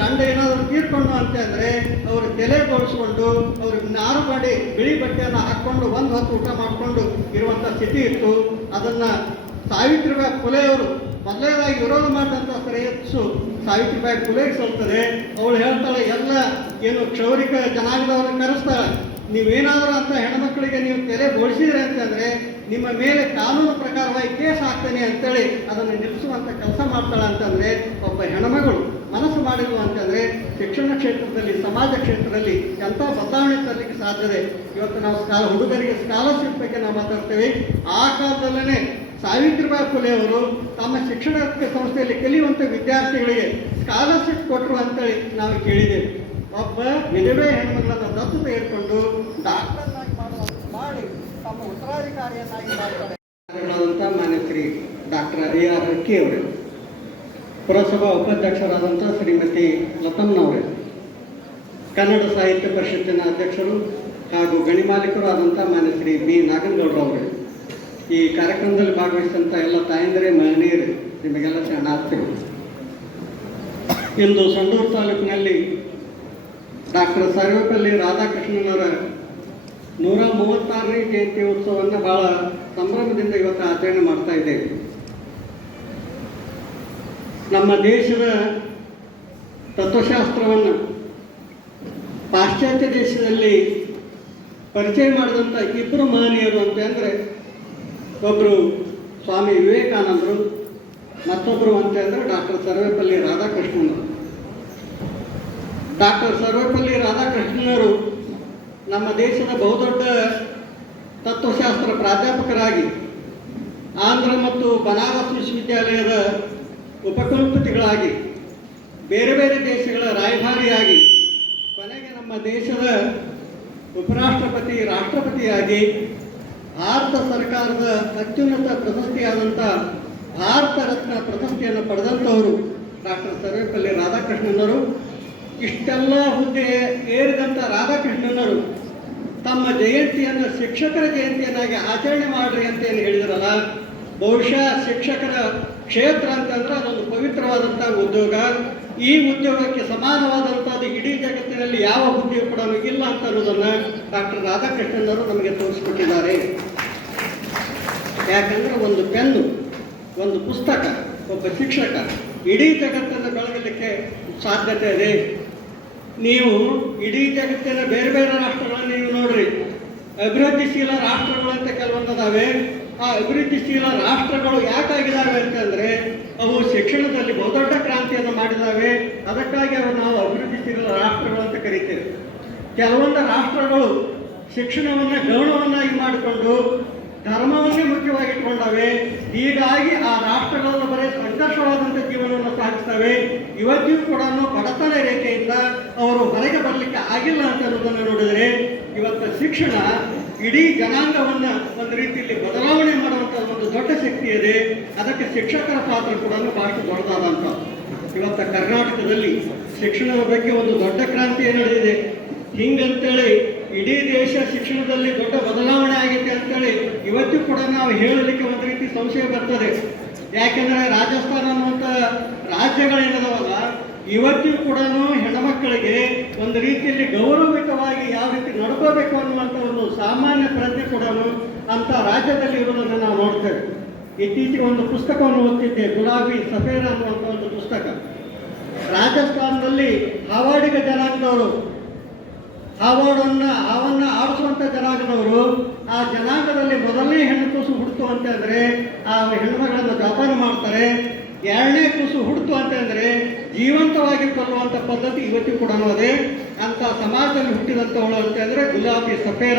ಗಂಡ ಏನಾದರೂ ತೀರ್ಕೊಂಡು ಅಂತ ಅಂದ್ರೆ ಅವ್ರ ತಲೆ ಬೋಳಿಸ್ಕೊಂಡು ಅವ್ರಿಗೆ ನಾರು ಮಾಡಿ ಬಿಳಿ ಬಟ್ಟೆಯನ್ನು ಹಾಕ್ಕೊಂಡು ಒಂದು ಹೊತ್ತು ಊಟ ಮಾಡಿಕೊಂಡು ಇರುವಂಥ ಸ್ಥಿತಿ ಇತ್ತು. ಅದನ್ನ ಸಾವಿತ್ರಿಬಾಯಿ ಫುಲೆಯವರು ಮೊದಲನೇದಾಗಿ ವಿರೋಧ ಮಾಡಿದಂಥ ಶ್ರೇಯಸ್ಸು ಸಾವಿತ್ರಿಬಾಯಿ ಫುಲೆಗೆ ಸಲ್ತದೆ. ಅವಳು ಹೇಳ್ತಾಳೆ, ಎಲ್ಲ ಏನು ಕ್ಷೌರಿಕ ಜನಾಂಗದವ್ರನ್ನ ಕರೆಸ್ತಾಳೆ, ನೀವೇನಾದರೂ ಅಂತ ಹೆಣ್ಮಕ್ಳಿಗೆ ನೀವು ತೆರೆ ಬೋಳಿಸಿದ್ರೆ ಅಂತಂದ್ರೆ ನಿಮ್ಮ ಮೇಲೆ ಕಾನೂನು ಪ್ರಕಾರವಾಗಿ ಕೇಸ್ ಹಾಕ್ತೇನೆ ಅಂತೇಳಿ ಅದನ್ನು ನಿಲ್ಲಿಸುವಂಥ ಕೆಲಸ ಮಾಡ್ತಾಳೆ. ಅಂತಂದ್ರೆ ಒಬ್ಬ ಹೆಣ್ಮಗಳು ಮನಸ್ಸು ಮಾಡಿದ್ವು ಅಂತಂದ್ರೆ ಶಿಕ್ಷಣ ಕ್ಷೇತ್ರದಲ್ಲಿ, ಸಮಾಜ ಕ್ಷೇತ್ರದಲ್ಲಿ ಎಂಥ ಬದಲಾವಣೆ ತರಲಿಕ್ಕೆ ಸಾಧ್ಯತೆ. ಇವತ್ತು ನಾವು ಹುಡುಗರಿಗೆ ಸ್ಕಾಲರ್ಶಿಪ್ ಬಗ್ಗೆ ನಾವು ಮಾತಾಡ್ತೇವೆ. ಆ ಕಾಲದಲ್ಲೇ ಸಾವಿತ್ರಿಬಾಯಿ ಫುಲೆ ಅವರು ತಮ್ಮ ಶಿಕ್ಷಣ ಸಂಸ್ಥೆಯಲ್ಲಿ ಕಲಿಯುವಂಥ ವಿದ್ಯಾರ್ಥಿಗಳಿಗೆ ಸ್ಕಾಲರ್ಶಿಪ್ ಕೊಟ್ಟರು ಅಂತೇಳಿ ನಾವು ಕೇಳಿದ್ದೇವೆ. ಒಬ್ಬ ವಿಧವೆ ಹೆಣ್ಮಗಳನ್ನು ದತ್ತು ತೆಗೆದುಕೊಂಡು ಡಾಕ್ಟರ್ನಾಗಿ ಮಾಡಿ ತಮ್ಮ ಉತ್ತರಾಧಿಕಾರಿಯನ್ನಾಗಿ ಮಾಡ್ತಾರೆ. ಮಾನ್ಯ ಶ್ರೀ ಡಾಕ್ಟರ್ AR ಹಕ್ಕಿ ಅವರು, ಪುರಸಭಾ ಉಪಾಧ್ಯಕ್ಷರಾದಂಥ ಶ್ರೀಮತಿ ಲತಮ್ಮನವರೇ, ಕನ್ನಡ ಸಾಹಿತ್ಯ ಪರಿಷತ್ತಿನ ಅಧ್ಯಕ್ಷರು ಹಾಗೂ ಗಣಿಮಾಲೀಕರು ಆದಂಥ ಮಾನ್ಯ ಶ್ರೀ B ನಾಗನಗೌಡರವರೇ, ಈ ಕಾರ್ಯಕ್ರಮದಲ್ಲಿ ಭಾಗವಹಿಸಿದಂಥ ಎಲ್ಲ ತಾಯಂದಿರೇ, ಮಹನೀಯರು, ನಿಮಗೆಲ್ಲ ಶರಣಾರ್ಥಿಗಳು. ಇಂದು ಸಂಡೂರು ತಾಲೂಕಿನಲ್ಲಿ ಡಾಕ್ಟರ್ ಸರ್ವಪಲ್ಲಿ ರಾಧಾಕೃಷ್ಣನವರ 136ನೇ ಜಯಂತಿ ಉತ್ಸವವನ್ನು ಬಹಳ ಸಂಭ್ರಮದಿಂದ ಇವತ್ತು ಆಚರಣೆ ಮಾಡ್ತಾ ಇದ್ದೇವೆ. ನಮ್ಮ ದೇಶದ ತತ್ವಶಾಸ್ತ್ರವನ್ನು ಪಾಶ್ಚಾತ್ಯ ದೇಶದಲ್ಲಿ ಪರಿಚಯ ಮಾಡಿದಂಥ ಇಬ್ಬರು ಮಹನೀಯರು ಅಂತ ಅಂದರೆ, ಒಬ್ಬರು ಸ್ವಾಮಿ ವಿವೇಕಾನಂದರು, ಮತ್ತೊಬ್ಬರು ಅಂತ ಅಂದರೆ ಡಾಕ್ಟರ್ ಸರ್ವಪಲ್ಲಿ ರಾಧಾಕೃಷ್ಣನವರು. ಡಾಕ್ಟರ್ ಸರ್ವಪಲ್ಲಿ ರಾಧಾಕೃಷ್ಣನವರು ನಮ್ಮ ದೇಶದ ಬಹುದೊಡ್ಡ ತತ್ವಶಾಸ್ತ್ರ ಪ್ರಾಧ್ಯಾಪಕರಾಗಿ ಆಂಧ್ರ ಮತ್ತು ಬನಾರಸ್ ವಿಶ್ವವಿದ್ಯಾಲಯದ ಉಪಕುಲಪತಿಗಳಾಗಿ, ಬೇರೆ ಬೇರೆ ದೇಶಗಳ ರಾಯಭಾರಿಯಾಗಿ, ಕೊನೆಗೆ ನಮ್ಮ ದೇಶದ ಉಪರಾಷ್ಟ್ರಪತಿ, ರಾಷ್ಟ್ರಪತಿಯಾಗಿ ಭಾರತ ಸರ್ಕಾರದ ಅತ್ಯುನ್ನತ ಪ್ರಶಸ್ತಿಯಾದಂಥ ಭಾರತ ರತ್ನ ಪ್ರಶಸ್ತಿಯನ್ನು ಪಡೆದಂಥವರು ಡಾಕ್ಟರ್ ಸರ್ವಪಲ್ಲಿ ರಾಧಾಕೃಷ್ಣನವರು. ಇಷ್ಟೆಲ್ಲ ಹುದ್ದೆ ಏರಿದಂಥ ರಾಧಾಕೃಷ್ಣನವರು ತಮ್ಮ ಜಯಂತಿಯನ್ನು ಶಿಕ್ಷಕರ ಜಯಂತಿಯನ್ನಾಗಿ ಆಚರಣೆ ಮಾಡ್ರಿ ಅಂತೇನು ಹೇಳಿದ್ರಲ್ಲ, ಬಹುಶಃ ಶಿಕ್ಷಕರ ಕ್ಷೇತ್ರ ಅಂತಂದ್ರೆ ಅದೊಂದು ಪವಿತ್ರವಾದಂಥ ಉದ್ಯೋಗ. ಈ ಉದ್ಯೋಗಕ್ಕೆ ಸಮಾನವಾದಂಥದ್ದು ಇಡೀ ಜಗತ್ತಿನಲ್ಲಿ ಯಾವ ಹುದ್ದೆಯೂ ಕೂಡ ಇಲ್ಲ ಅಂತ ಅನ್ನೋದನ್ನು ಡಾಕ್ಟರ್ ರಾಧಾಕೃಷ್ಣನವರು ನಮಗೆ ತೋರಿಸ್ಕೊಟ್ಟಿದ್ದಾರೆ. ಯಾಕಂದ್ರೆ ಒಂದು ಪೆನ್ನು, ಒಂದು ಪುಸ್ತಕ, ಒಬ್ಬ ಶಿಕ್ಷಕ ಇಡೀ ಜಗತ್ತನ್ನು ಬೆಳಗಲಿಕ್ಕೆ ಸಾಧ್ಯತೆ ಇದೆ. ನೀವು ಇಡೀ ಜಗತ್ತಿನ ಬೇರೆ ಬೇರೆ ರಾಷ್ಟ್ರಗಳನ್ನು ನೀವು ನೋಡ್ರಿ, ಅಭಿವೃದ್ಧಿಶೀಲ ರಾಷ್ಟ್ರಗಳು ಅಂತ ಕೆಲವೊಂದಿದಾವೆ. ಆ ಅಭಿವೃದ್ಧಿಶೀಲ ರಾಷ್ಟ್ರಗಳು ಯಾಕಾಗಿದ್ದಾವೆ ಅಂತಂದ್ರೆ ಅವು ಶಿಕ್ಷಣದಲ್ಲಿ ಬಹುದೊಡ್ಡ ಕ್ರಾಂತಿಯನ್ನು ಮಾಡಿದ್ದಾವೆ. ಅದಕ್ಕಾಗಿ ಅವು ನಾವು ಅಭಿವೃದ್ಧಿಶೀಲ ರಾಷ್ಟ್ರಗಳು ಅಂತ ಕರಿತೇವೆ. ಕೆಲವೊಂದು ರಾಷ್ಟ್ರಗಳು ಶಿಕ್ಷಣವನ್ನು ಗೌಣವನ್ನಾಗಿ ಮಾಡಿಕೊಂಡು ಧರ್ಮವನ್ನೇ ಮುಖ್ಯವಾಗಿಟ್ಕೊಂಡವೆ. ಹೀಗಾಗಿ ಆ ರಾಷ್ಟ್ರಗಳನ್ನು ಬರೀ ಸಂಘರ್ಷವಾದಂಥ ಜೀವನವನ್ನು ಸಾಗಿಸ್ತವೆ. ಇವತ್ತಿಗೂ ಕೂಡ ಬಡತನ ರೇಖೆಯಿಂದ ಅವರು ಹೊರಗೆ ಬರಲಿಕ್ಕೆ ಆಗಿಲ್ಲ ಅಂತ ಅನ್ನೋದನ್ನು ನೋಡಿದರೆ, ಇವತ್ತು ಶಿಕ್ಷಣ ಇಡೀ ಜನಾಂಗವನ್ನು ಒಂದು ರೀತಿಯಲ್ಲಿ ಬದಲಾವಣೆ ಮಾಡುವಂಥ ಒಂದು ದೊಡ್ಡ ಶಕ್ತಿ ಇದೆ. ಅದಕ್ಕೆ ಶಿಕ್ಷಕರ ಪಾತ್ರ ಕೂಡ ಬಹಳಷ್ಟು ದೊಡ್ಡದಾದಂಥ. ಇವತ್ತು ಕರ್ನಾಟಕದಲ್ಲಿ ಶಿಕ್ಷಣದ ಬಗ್ಗೆ ಒಂದು ದೊಡ್ಡ ಕ್ರಾಂತಿ ನಡೆದಿದೆ. ಹಿಂಗಂತೇಳಿ ಇಡೀ ದೇಶ ಶಿಕ್ಷಣದಲ್ಲಿ ದೊಡ್ಡ ಬದಲಾವಣೆ ಆಗಿದೆ ಅಂತೇಳಿ ಇವತ್ತು ಕೂಡ ನಾವು ಹೇಳಲಿಕ್ಕೆ ಒಂದು ರೀತಿ ಸಂಶಯ ಬರ್ತದೆ. ಯಾಕೆಂದರೆ ರಾಜಸ್ಥಾನ ಅನ್ನುವಂಥ ರಾಜ್ಯಗಳೇನದವಲ್ಲ, ಇವತ್ತಿಗೂ ಕೂಡ ಹೆಣ್ಣುಮಕ್ಕಳಿಗೆ ಒಂದು ರೀತಿಯಲ್ಲಿ ಗೌರವಯುತವಾಗಿ ಯಾವ ರೀತಿ ನಡ್ಕೋಬೇಕು ಅನ್ನುವಂಥ ಒಂದು ಸಾಮಾನ್ಯ ಪ್ರಜ್ಞೆ ಕೂಡ ಅಂಥ ರಾಜ್ಯದಲ್ಲಿ ಇರೋದನ್ನು ನಾವು ನೋಡ್ತೇವೆ. ಇತ್ತೀಚೆಗೆ ಒಂದು ಪುಸ್ತಕವನ್ನು ಓದ್ತಿದ್ದೆ, ಗುಲಾಬಿ ಸಫೇರ ಅನ್ನುವಂಥ ಒಂದು ಪುಸ್ತಕ. ರಾಜಸ್ಥಾನದಲ್ಲಿ ಹಾವಾಡಿಗ ಜನಾಂಗದವರು, ಹಾವನ್ನ ಆಡಿಸುವಂಥ ಜನಾಂಗದವರು, ಆ ಜನಾಂಗದಲ್ಲಿ ಮೊದಲನೇ ಹೆಣ್ಣು ಕೂಸು ಹುಡ್ತು ಅಂತಂದರೆ ಆ ಹೆಣ್ಣುಮಗಳನ್ನು ಜೋಪಾನ ಮಾಡ್ತಾರೆ. ಎರಡನೇ ಕೂಸು ಹುಡ್ತು ಅಂತಂದರೆ ಜೀವಂತವಾಗಿ ಕೊಲ್ಲುವಂಥ ಪದ್ಧತಿ ಇವತ್ತಿಗೂ ಕೂಡ ಅದೇ. ಅಂತ ಸಮಾಜದಲ್ಲಿ ಹುಟ್ಟಿದಂಥವಳು ಅಂತಂದರೆ ಗುಲಾಬಿ ಸಫೇರ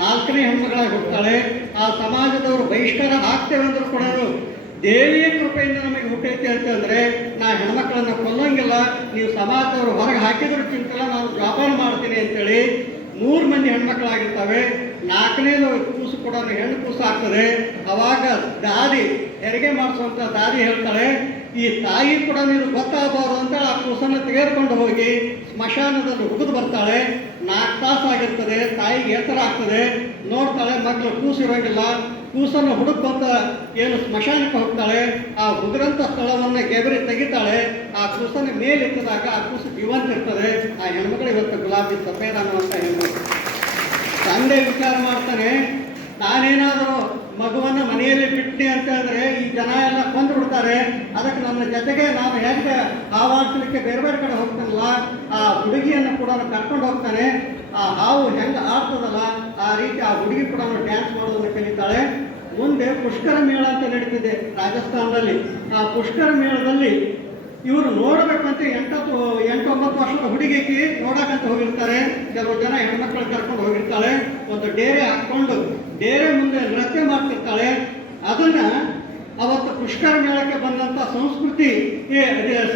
4ನೇ ಹೆಣ್ಮಗಳಾಗಿ ಹುಡ್ತಾಳೆ. ಆ ಸಮಾಜದವರು ಬಹಿಷ್ಕಾರ ಆಗ್ತೇವೆ ಅಂದರೂ ಕೂಡ ದೇವಿಯ ಕೃಪೆಯಿಂದ ನಮಗೆ ಹುಟ್ಟೈತೆ ಅಂತಂದರೆ ನಾ ಹೆಣ್ಮಕ್ಳನ್ನ ಕೊಲ್ಲಂಗಿಲ್ಲ, ನೀವು ಸಮಾಜದವರು ಹೊರಗೆ ಹಾಕಿದ್ರು ಚಿಂತಲ್ಲ, ನಾನು ಜೋಪಾನ ಮಾಡ್ತೀನಿ ಅಂತೇಳಿ 3 ಮಂದಿ ಹೆಣ್ಮಕ್ಳಾಗಿರ್ತವೆ. 4ನೇದು ಕೂಸು ಕೂಡ ಹೆಣ್ಣು ಕೂಸು ಆಗ್ತದೆ. ಅವಾಗ ದಾದಿ, ಹೆರಿಗೆ ಮಾಡಿಸುವಂಥ ದಾದಿ ಹೇಳ್ತಾಳೆ, ಈ ತಾಯಿ ಕೂಡ ನೀನು ಗೊತ್ತಾಗಬಾರ್ದು ಅಂತ ಆ ಕೂಸನ್ನು ತೆಗೆದುಕೊಂಡು ಹೋಗಿ ಸ್ಮಶಾನದಲ್ಲಿ ಹುಗಿದು ಬರ್ತಾಳೆ. 4 ತಾಸು ಆಗಿರ್ತದೆ. ತಾಯಿಗೆ ಎತ್ತರ ಆಗ್ತದೆ, ನೋಡ್ತಾಳೆ, ಮಕ್ಕಳು ಕೂಸು ಇರೋಂಗಿಲ್ಲ. ಕೂಸನ್ನು ಹುಡುಕಂತ ಏನು ಸ್ಮಶಾನಕ್ಕೆ ಹೋಗ್ತಾಳೆ. ಆ ಹುಗಿದಂಥ ಸ್ಥಳವನ್ನು ಗೆಬರಿ ತೆಗಿತಾಳೆ. ಆ ಕೂಸನ್ನು ಮೇಲೆತ್ತಿದಾಗ ಆ ಕೂಸು ಜೀವಂತ ಇರ್ತದೆ. ಆ ಹೆಣ್ಮಕ್ಳು ಇವತ್ತು ಗುಲಾಬಿ ಸಫೇದ ಅನ್ನುವಂಥ ಹೆಣ್ಣು. ತಂದೆ ವಿಚಾರ ಮಾಡ್ತಾನೆ, ನಾನೇನಾದರೂ ಮಗುವನ್ನು ಮನೆಯಲ್ಲಿ ಬಿಟ್ಟೆ ಅಂತ ಹೇಳಿದ್ರೆ ಈ ಜನ ಎಲ್ಲ ಕೊಂದು ಬಿಡ್ತಾರೆ, ಅದಕ್ಕೆ ನನ್ನ ಜೊತೆಗೆ ನಾನು ಹೇಗೆ ಹಾವಾಡ್ಸಲಿಕ್ಕೆ ಬೇರೆ ಬೇರೆ ಕಡೆ ಹೋಗ್ತಾನಲ್ಲ, ಆ ಹುಡುಗಿಯನ್ನು ಕೂಡ ಕರ್ಕೊಂಡು ಹೋಗ್ತಾನೆ. ಆ ಹಾವು ಹೆಂಗೆ ಆಡ್ತದಲ್ಲ ಆ ರೀತಿ ಆ ಹುಡುಗಿ ಕೂಡ ಡ್ಯಾನ್ಸ್ ಮಾಡೋದನ್ನು ಕಲಿತಾಳೆ. ಮುಂದೆ ಪುಷ್ಕರ ಮೇಳ ಅಂತ ನಡೀತಿದೆ ರಾಜಸ್ಥಾನದಲ್ಲಿ. ಆ ಪುಷ್ಕರ ಮೇಳದಲ್ಲಿ ಇವರು ನೋಡಬೇಕಂತ 8-9 ವರ್ಷದ ಹುಡುಗಿಗೆ ನೋಡಕ್ಕಂತ ಹೋಗಿರ್ತಾರೆ. ಕೆಲವು ಜನ ಹೆಣ್ಮಕ್ಳು ಕರ್ಕೊಂಡು ಹೋಗಿರ್ತಾಳೆ. ಒಂದು ಡೇರೆ ಹಾಕ್ಕೊಂಡು ಡೇರೆ ಮುಂದೆ ನೃತ್ಯ ಮಾಡ್ತಿರ್ತಾಳೆ. ಅದನ್ನ ಅವತ್ತು ಪುಷ್ಕರ ಮೇಳಕ್ಕೆ ಬಂದಂಥ ಸಂಸ್ಕೃತಿ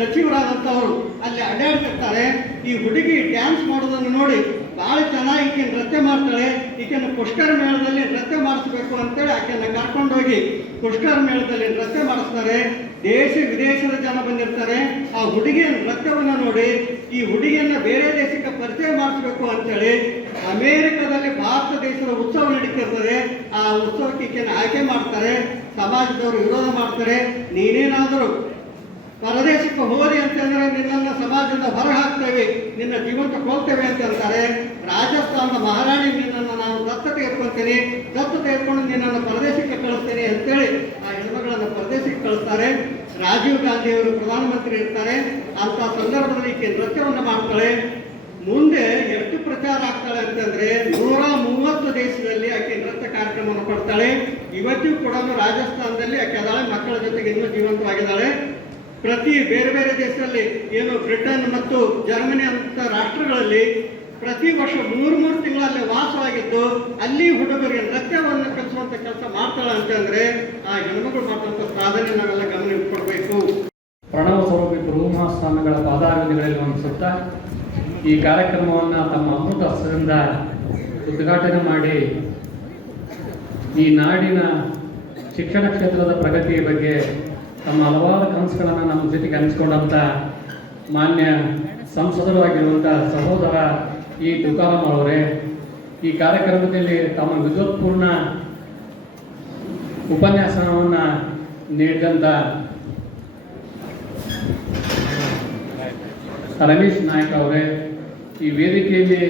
ಸಚಿವರಾದಂಥವರು ಅಲ್ಲಿ ಅಡ್ಡಾಡ್ತಿರ್ತಾರೆ. ಈ ಹುಡುಗಿ ಡ್ಯಾನ್ಸ್ ಮಾಡೋದನ್ನು ನೋಡಿ ಭಾಳ ಚೆನ್ನಾಗಿ ಈಕೆ ನೃತ್ಯ ಮಾಡ್ತಾಳೆ, ಈಕೆಯನ್ನು ಪುಷ್ಕರ ಮೇಳದಲ್ಲಿ ನೃತ್ಯ ಮಾಡಿಸ್ಬೇಕು ಅಂತೇಳಿ ಆಕೆಯನ್ನು ಕರ್ಕೊಂಡೋಗಿ ಪುಷ್ಕರ ಮೇಳದಲ್ಲಿ ನೃತ್ಯ ಮಾಡಿಸ್ತಾರೆ. ದೇಶ ವಿದೇಶದ ಜನ ಬಂದಿರ್ತಾರೆ. ಆ ಹುಡುಗಿಯ ನೃತ್ಯವನ್ನು ನೋಡಿ ಈ ಹುಡುಗಿಯನ್ನು ಬೇರೆ ದೇಶಕ್ಕೆ ಪರಿಚಯ ಮಾಡಿಸ್ಬೇಕು ಅಂತೇಳಿ ಅಮೇರಿಕಾದಲ್ಲಿ ಭಾರತ ದೇಶದ ಉತ್ಸವ ನಡೀತಿರ್ತದೆ. ಆ ಉತ್ಸವಕ್ಕೆ ಈಕೆಯನ್ನು ಆಯ್ಕೆ ಮಾಡ್ತಾರೆ. ಸಮಾಜದವರು ವಿರೋಧ ಮಾಡ್ತಾರೆ. ನೀನೇನಾದರೂ ಪರದೇಶಕ್ಕೆ ಹೋದಿ ಅಂತಂದರೆ ನಿನ್ನನ್ನು ಸಮಾಜದಿಂದ ಹೊರಗೆ ಹಾಕ್ತೇವೆ, ನಿನ್ನ ಜೀವಂತ ಕೊಲ್ತೇವೆ ಅಂತ ಅಂತಾರೆ. ರಾಜಸ್ಥಾನದ ಮಹಾರಾಣಿ, ನಿನ್ನನ್ನು ನಾನು ದತ್ತ ತೆಗೆದುಕೊಳ್ತೇನೆ, ದತ್ತ ತೆಗೆದುಕೊಂಡು ನಿನ್ನನ್ನು ಪರದೇಶಕ್ಕೆ ಕಳಿಸ್ತೇನೆ ಅಂತೇಳಿ ಆ ಹೆಣ್ಮಗಳನ್ನು ಪರದೇಶಕ್ಕೆ ಕಳಿಸ್ತಾರೆ. ರಾಜೀವ್ ಗಾಂಧಿಯವರು ಪ್ರಧಾನಮಂತ್ರಿ ಇರ್ತಾರೆ. ಅಂಥ ಸಂದರ್ಭದಲ್ಲಿ ಈಕೆ ನೃತ್ಯವನ್ನು ಮಾಡ್ತಾಳೆ. ಮುಂದೆ ಎಷ್ಟು ಪ್ರಚಾರ ಆಗ್ತಾಳೆ ಅಂತಂದ್ರೆ 130 ದೇಶದಲ್ಲಿ ಆಕೆ ನೃತ್ಯ ಕಾರ್ಯಕ್ರಮವನ್ನು ಕೊಡ್ತಾಳೆ. ಇವತ್ತಿಗೂ ಕೂಡ ರಾಜಸ್ಥಾನದಲ್ಲಿ ಆಕೆ ಅದಾಳೆ, ಮಕ್ಕಳ ಜೊತೆಗೆ ಇನ್ನೂ ಜೀವಂತವಾಗಿದ್ದಾಳೆ. ಪ್ರತಿ ಬೇರೆ ಬೇರೆ ದೇಶದಲ್ಲಿ ಏನು ಬ್ರಿಟನ್ ಮತ್ತು ಜರ್ಮನಿ ಅಂತ ರಾಷ್ಟ್ರಗಳಲ್ಲಿ ಪ್ರತಿ ವರ್ಷ 3 ತಿಂಗಳಲ್ಲಿ ವಾಸವಾಗಿದ್ದು ಅಲ್ಲಿ ಹುಡುಗರಿಗೆ ನೃತ್ಯವನ್ನು ಕಲಿಸುವಂತ ಕೆಲಸ ಮಾಡ್ತಾಳೆ ಅಂತಂದ್ರೆ ಆ ಹೆಣ್ಮಗಳು ಮಾಡುವಂತ ಸಾಧನೆ ನಾವೆಲ್ಲ ಗಮನ ಇಟ್ಕೊಳ್ಬೇಕು. ಪ್ರಣವ ಸ್ವರೂಪಿ ಗುರುಮಹಾಸ್ವಾಮಿಗಳ ಪಾದಾರವಿಂದಗಳಲ್ಲಿ ವಂದಿಸುತ್ತಾ ಈ ಕಾರ್ಯಕ್ರಮವನ್ನು ತಮ್ಮ ಅಮೃತ ಹಸ್ತದಿಂದ ಉದ್ಘಾಟನೆ ಮಾಡಿ ಈ ನಾಡಿನ ಶಿಕ್ಷಣ ಕ್ಷೇತ್ರದ ಪ್ರಗತಿಯ ಬಗ್ಗೆ ತಮ್ಮ ಹಲವಾರು ಕನಸುಗಳನ್ನು ನಮ್ಮ ಜೊತೆಗೆ ಹಂಚಿಕೊಂಡಂಥ ಮಾನ್ಯ ಸಂಸದರು ಆಗಿರುವಂಥ ಸಹೋದರ ಈ ತುಕಾರಾಮ್ ಅವರೇ, ಈ ಕಾರ್ಯಕ್ರಮದಲ್ಲಿ ತಮ್ಮ ವಿದ್ವತ್ಪೂರ್ಣ ಉಪನ್ಯಾಸವನ್ನು ನೀಡಿದಂಥ ರಮೇಶ್ ನಾಯ್ಕ ಅವರೇ, ಈ ವೇದಿಕೆಯಲ್ಲಿ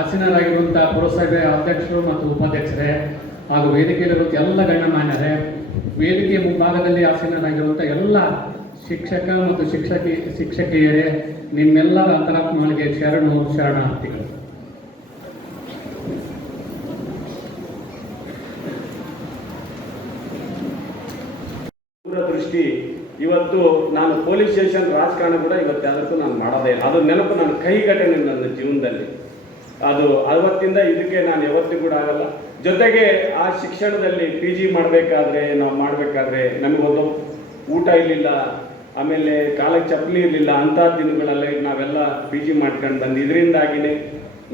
ಆಸೀನರಾಗಿರುವಂಥ ಪುರಸಭೆ ಅಧ್ಯಕ್ಷರು ಮತ್ತು ಉಪಾಧ್ಯಕ್ಷರೇ ಹಾಗೂ ವೇದಿಕೆಯಲ್ಲಿರುವಂಥ ಎಲ್ಲ ಗಣ್ಯಮಾನ್ಯರೇ, ವೇದಿಕೆಯ ಮುಂಭಾಗದಲ್ಲಿ ಆಸೀನರಾಗಿರುವಂಥ ಎಲ್ಲ ಶಿಕ್ಷಕ ಮತ್ತು ಶಿಕ್ಷಕಿಯರೇ, ನಿಮ್ಮೆಲ್ಲರ ಅಂತರಾತ್ಮಗಳಿಗೆ ಶರಣಾರ್ಥಿಗಳು. ದೂರದೃಷ್ಟಿ ಇವತ್ತು ನಾನು ಪೊಲೀಸ್ ಸ್ಟೇಷನ್ ರಾಜಕಾರಣ ಕೂಡ ಇವತ್ತು ಯಾವತ್ತೂ ನಾನು ಮಾಡೋದೇ, ಅದು ನೆನಪು ನನ್ನ ಕೈಗಟ್ಟೆ ನನ್ನ ಜೀವನದಲ್ಲಿ. ಅದು ಅವತ್ತಿಂದ ಇದಕ್ಕೆ ನಾನು ಯಾವತ್ತಿಗೂ ಕೂಡ ಆಗಲ್ಲ. ಜೊತೆಗೆ ಆ ಶಿಕ್ಷಣದಲ್ಲಿ PG ಮಾಡಬೇಕಾದ್ರೆ ನಮಗೊಂದು ಊಟ ಇರಲಿಲ್ಲ, ಆಮೇಲೆ ಕಾಲಕ್ಕೆ ಚಪ್ಪಲಿ ಇರಲಿಲ್ಲ. ಅಂಥ ದಿನಗಳಲ್ಲಿ ನಾವೆಲ್ಲ PG ಮಾಡ್ಕೊಂಡು ಬಂದು ಇದರಿಂದಾಗಿನೇ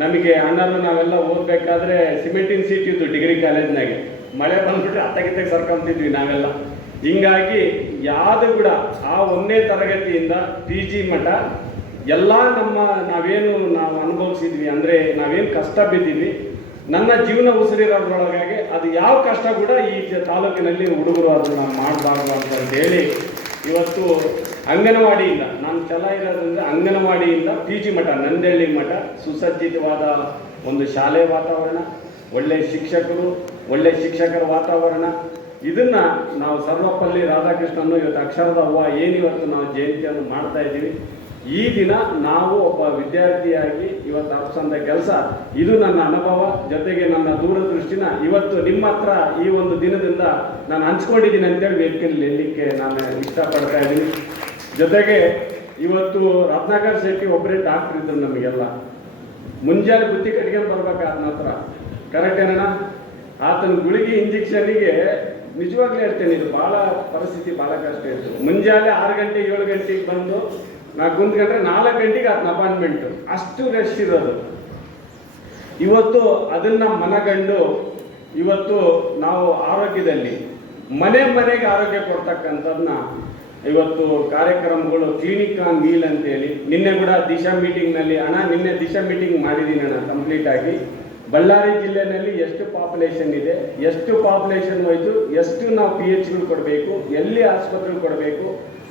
ನಮಗೆ ಅಣ್ಣರು ನಾವೆಲ್ಲ ಓದಬೇಕಾದ್ರೆ ಸಿಮೆಂಟಿನ ಸೀಟ್ ಇತ್ತು ಡಿಗ್ರಿ ಕಾಲೇಜ್ನಾಗೆ. ಮಳೆ ಬಂದ್ಬಿಟ್ರೆ ಅತ್ತಗಿತ್ತಗೆ ಸರ್ಕೊಂತಿದ್ವಿ ನಾವೆಲ್ಲ. ಹಿಂಗಾಗಿ ಯಾವುದು ಕೂಡ ಆ 1ನೇ ತರಗತಿಯಿಂದ PG ಮಠ ಎಲ್ಲ ನಾವು ಅನುಭವಿಸಿದ್ವಿ, ಅಂದರೆ ನಾವೇನು ಕಷ್ಟ ಬಿದ್ದಿದ್ವಿ, ನನ್ನ ಜೀವನ ಉಸಿರಿರೋದ್ರೊಳಗಾಗಿ ಅದು ಯಾವ ಕಷ್ಟ ಕೂಡ ಈ ತಾಲೂಕಿನಲ್ಲಿ ಹುಡುಗರು ಅದನ್ನು ಮಾಡಬಾರ್ದು ಅಂತ ಹೇಳಿ ಇವತ್ತು ಅಂಗನವಾಡಿಯಿಂದ ನಾನು ಛಲ ಇರೋದ್ರಿಂದ ಅಂಗನವಾಡಿಯಿಂದ PG ಮಠ, ನಂದಳ್ಳಿ ಮಠ, ಸುಸಜ್ಜಿತವಾದ ಒಂದು ಶಾಲೆ ವಾತಾವರಣ, ಒಳ್ಳೆ ಶಿಕ್ಷಕರು, ಒಳ್ಳೆ ಶಿಕ್ಷಕರ ವಾತಾವರಣ, ಇದನ್ನ ನಾವು ಸರ್ವಪಲ್ಲಿ ರಾಧಾಕೃಷ್ಣನ್ನು ಇವತ್ತು ಅಕ್ಷರದ ಅವ್ವ ಏನಿವತ್ತು ನಾವು ಜಯಂತಿಯನ್ನು ಮಾಡ್ತಾ ಇದ್ದೀವಿ. ಈ ದಿನ ನಾವು ಒಬ್ಬ ವಿದ್ಯಾರ್ಥಿಯಾಗಿ ಇವತ್ತು ಅರ್ಪಿಸಂತ ಕೆಲಸ, ಇದು ನನ್ನ ಅನುಭವ, ಜೊತೆಗೆ ನನ್ನ ದೂರದೃಷ್ಟಿನ ಇವತ್ತು ನಿಮ್ಮ ಹತ್ರ ಈ ಒಂದು ದಿನದಿಂದ ನಾನು ಹಂಚ್ಕೊಂಡಿದ್ದೀನಿ ಅಂತೇಳಿ ವೇದಿಕೆಯಲ್ಲಿ ಹೇಳಲಿಕ್ಕೆ ನಾನು ಇಷ್ಟಪಡ್ತಾ ಇದ್ದೀನಿ. ಜೊತೆಗೆ ಇವತ್ತು ರತ್ನಾಕರ್ ಶೆಟ್ಟಿ ಒಬ್ಬರೇ ಡಾಕ್ಟರ್ ಇದ್ರು ನಮಗೆಲ್ಲ. ಮುಂಜಾನೆ ಬುತ್ತಿ ಕಟ್ಕೊಂಡು ಬರ್ಬೇಕು ಆತನ ಹತ್ರ, ಕರೆಕ್ಟ್ ಏನಣ್ಣ? ಆತನ ಗುಳಿಗೆ ಇಂಜೆಕ್ಷನ್ನಿಗೆ ನಿಜವಾಗ್ಲೂ ಹೇಳ್ತೇನೆ, ಇದು ಭಾಳ ಪರಿಸ್ಥಿತಿ ಭಾಳ ಕಷ್ಟ ಇತ್ತು. ಮುಂಜಾನೆ 6 ಗಂಟೆ 7 ಗಂಟೆಗೆ ಬಂದು ನಾವು ಕುಂತ್ಕೊಂಡ್ರೆ 4 ಗಂಟೆಗೆ ಆತನ ಅಪಾಯಿಂಟ್ಮೆಂಟು, ಅಷ್ಟು ರಶ್ ಇರೋದು. ಇವತ್ತು ಅದನ್ನ ಮನಗಂಡು ಇವತ್ತು ನಾವು ಆರೋಗ್ಯದಲ್ಲಿ ಮನೆಗೆ ಆರೋಗ್ಯ ಕೊಡ್ತಕ್ಕಂಥದ್ದನ್ನ ಇವತ್ತು ಕಾರ್ಯಕ್ರಮಗಳು ಕ್ಲಿನಿಕ್ ಆನ್ ವೀಲ್ ಅಂತೇಳಿ ನಿನ್ನೆ ಕೂಡ ದಿಶಾ ಮೀಟಿಂಗ್ನಲ್ಲಿ ನಿನ್ನೆ ದಿಶಾ ಮೀಟಿಂಗ್ ಮಾಡಿದ್ದೀನಿ ಅಣ್ಣ ಕಂಪ್ಲೀಟ್ ಆಗಿ. ಬಳ್ಳಾರಿ ಜಿಲ್ಲೆಯಲ್ಲಿ ಎಷ್ಟು ಪಾಪ್ಯುಲೇಷನ್ ಇದೆ, ಎಷ್ಟು ಪಾಪ್ಯುಲೇಷನ್ ಹೋಯ್ತು, ಎಷ್ಟು ನಾವು PHಗಳು ಕೊಡಬೇಕು, ಎಲ್ಲಿ ಆಸ್ಪತ್ರೆಗಳು ಕೊಡಬೇಕು,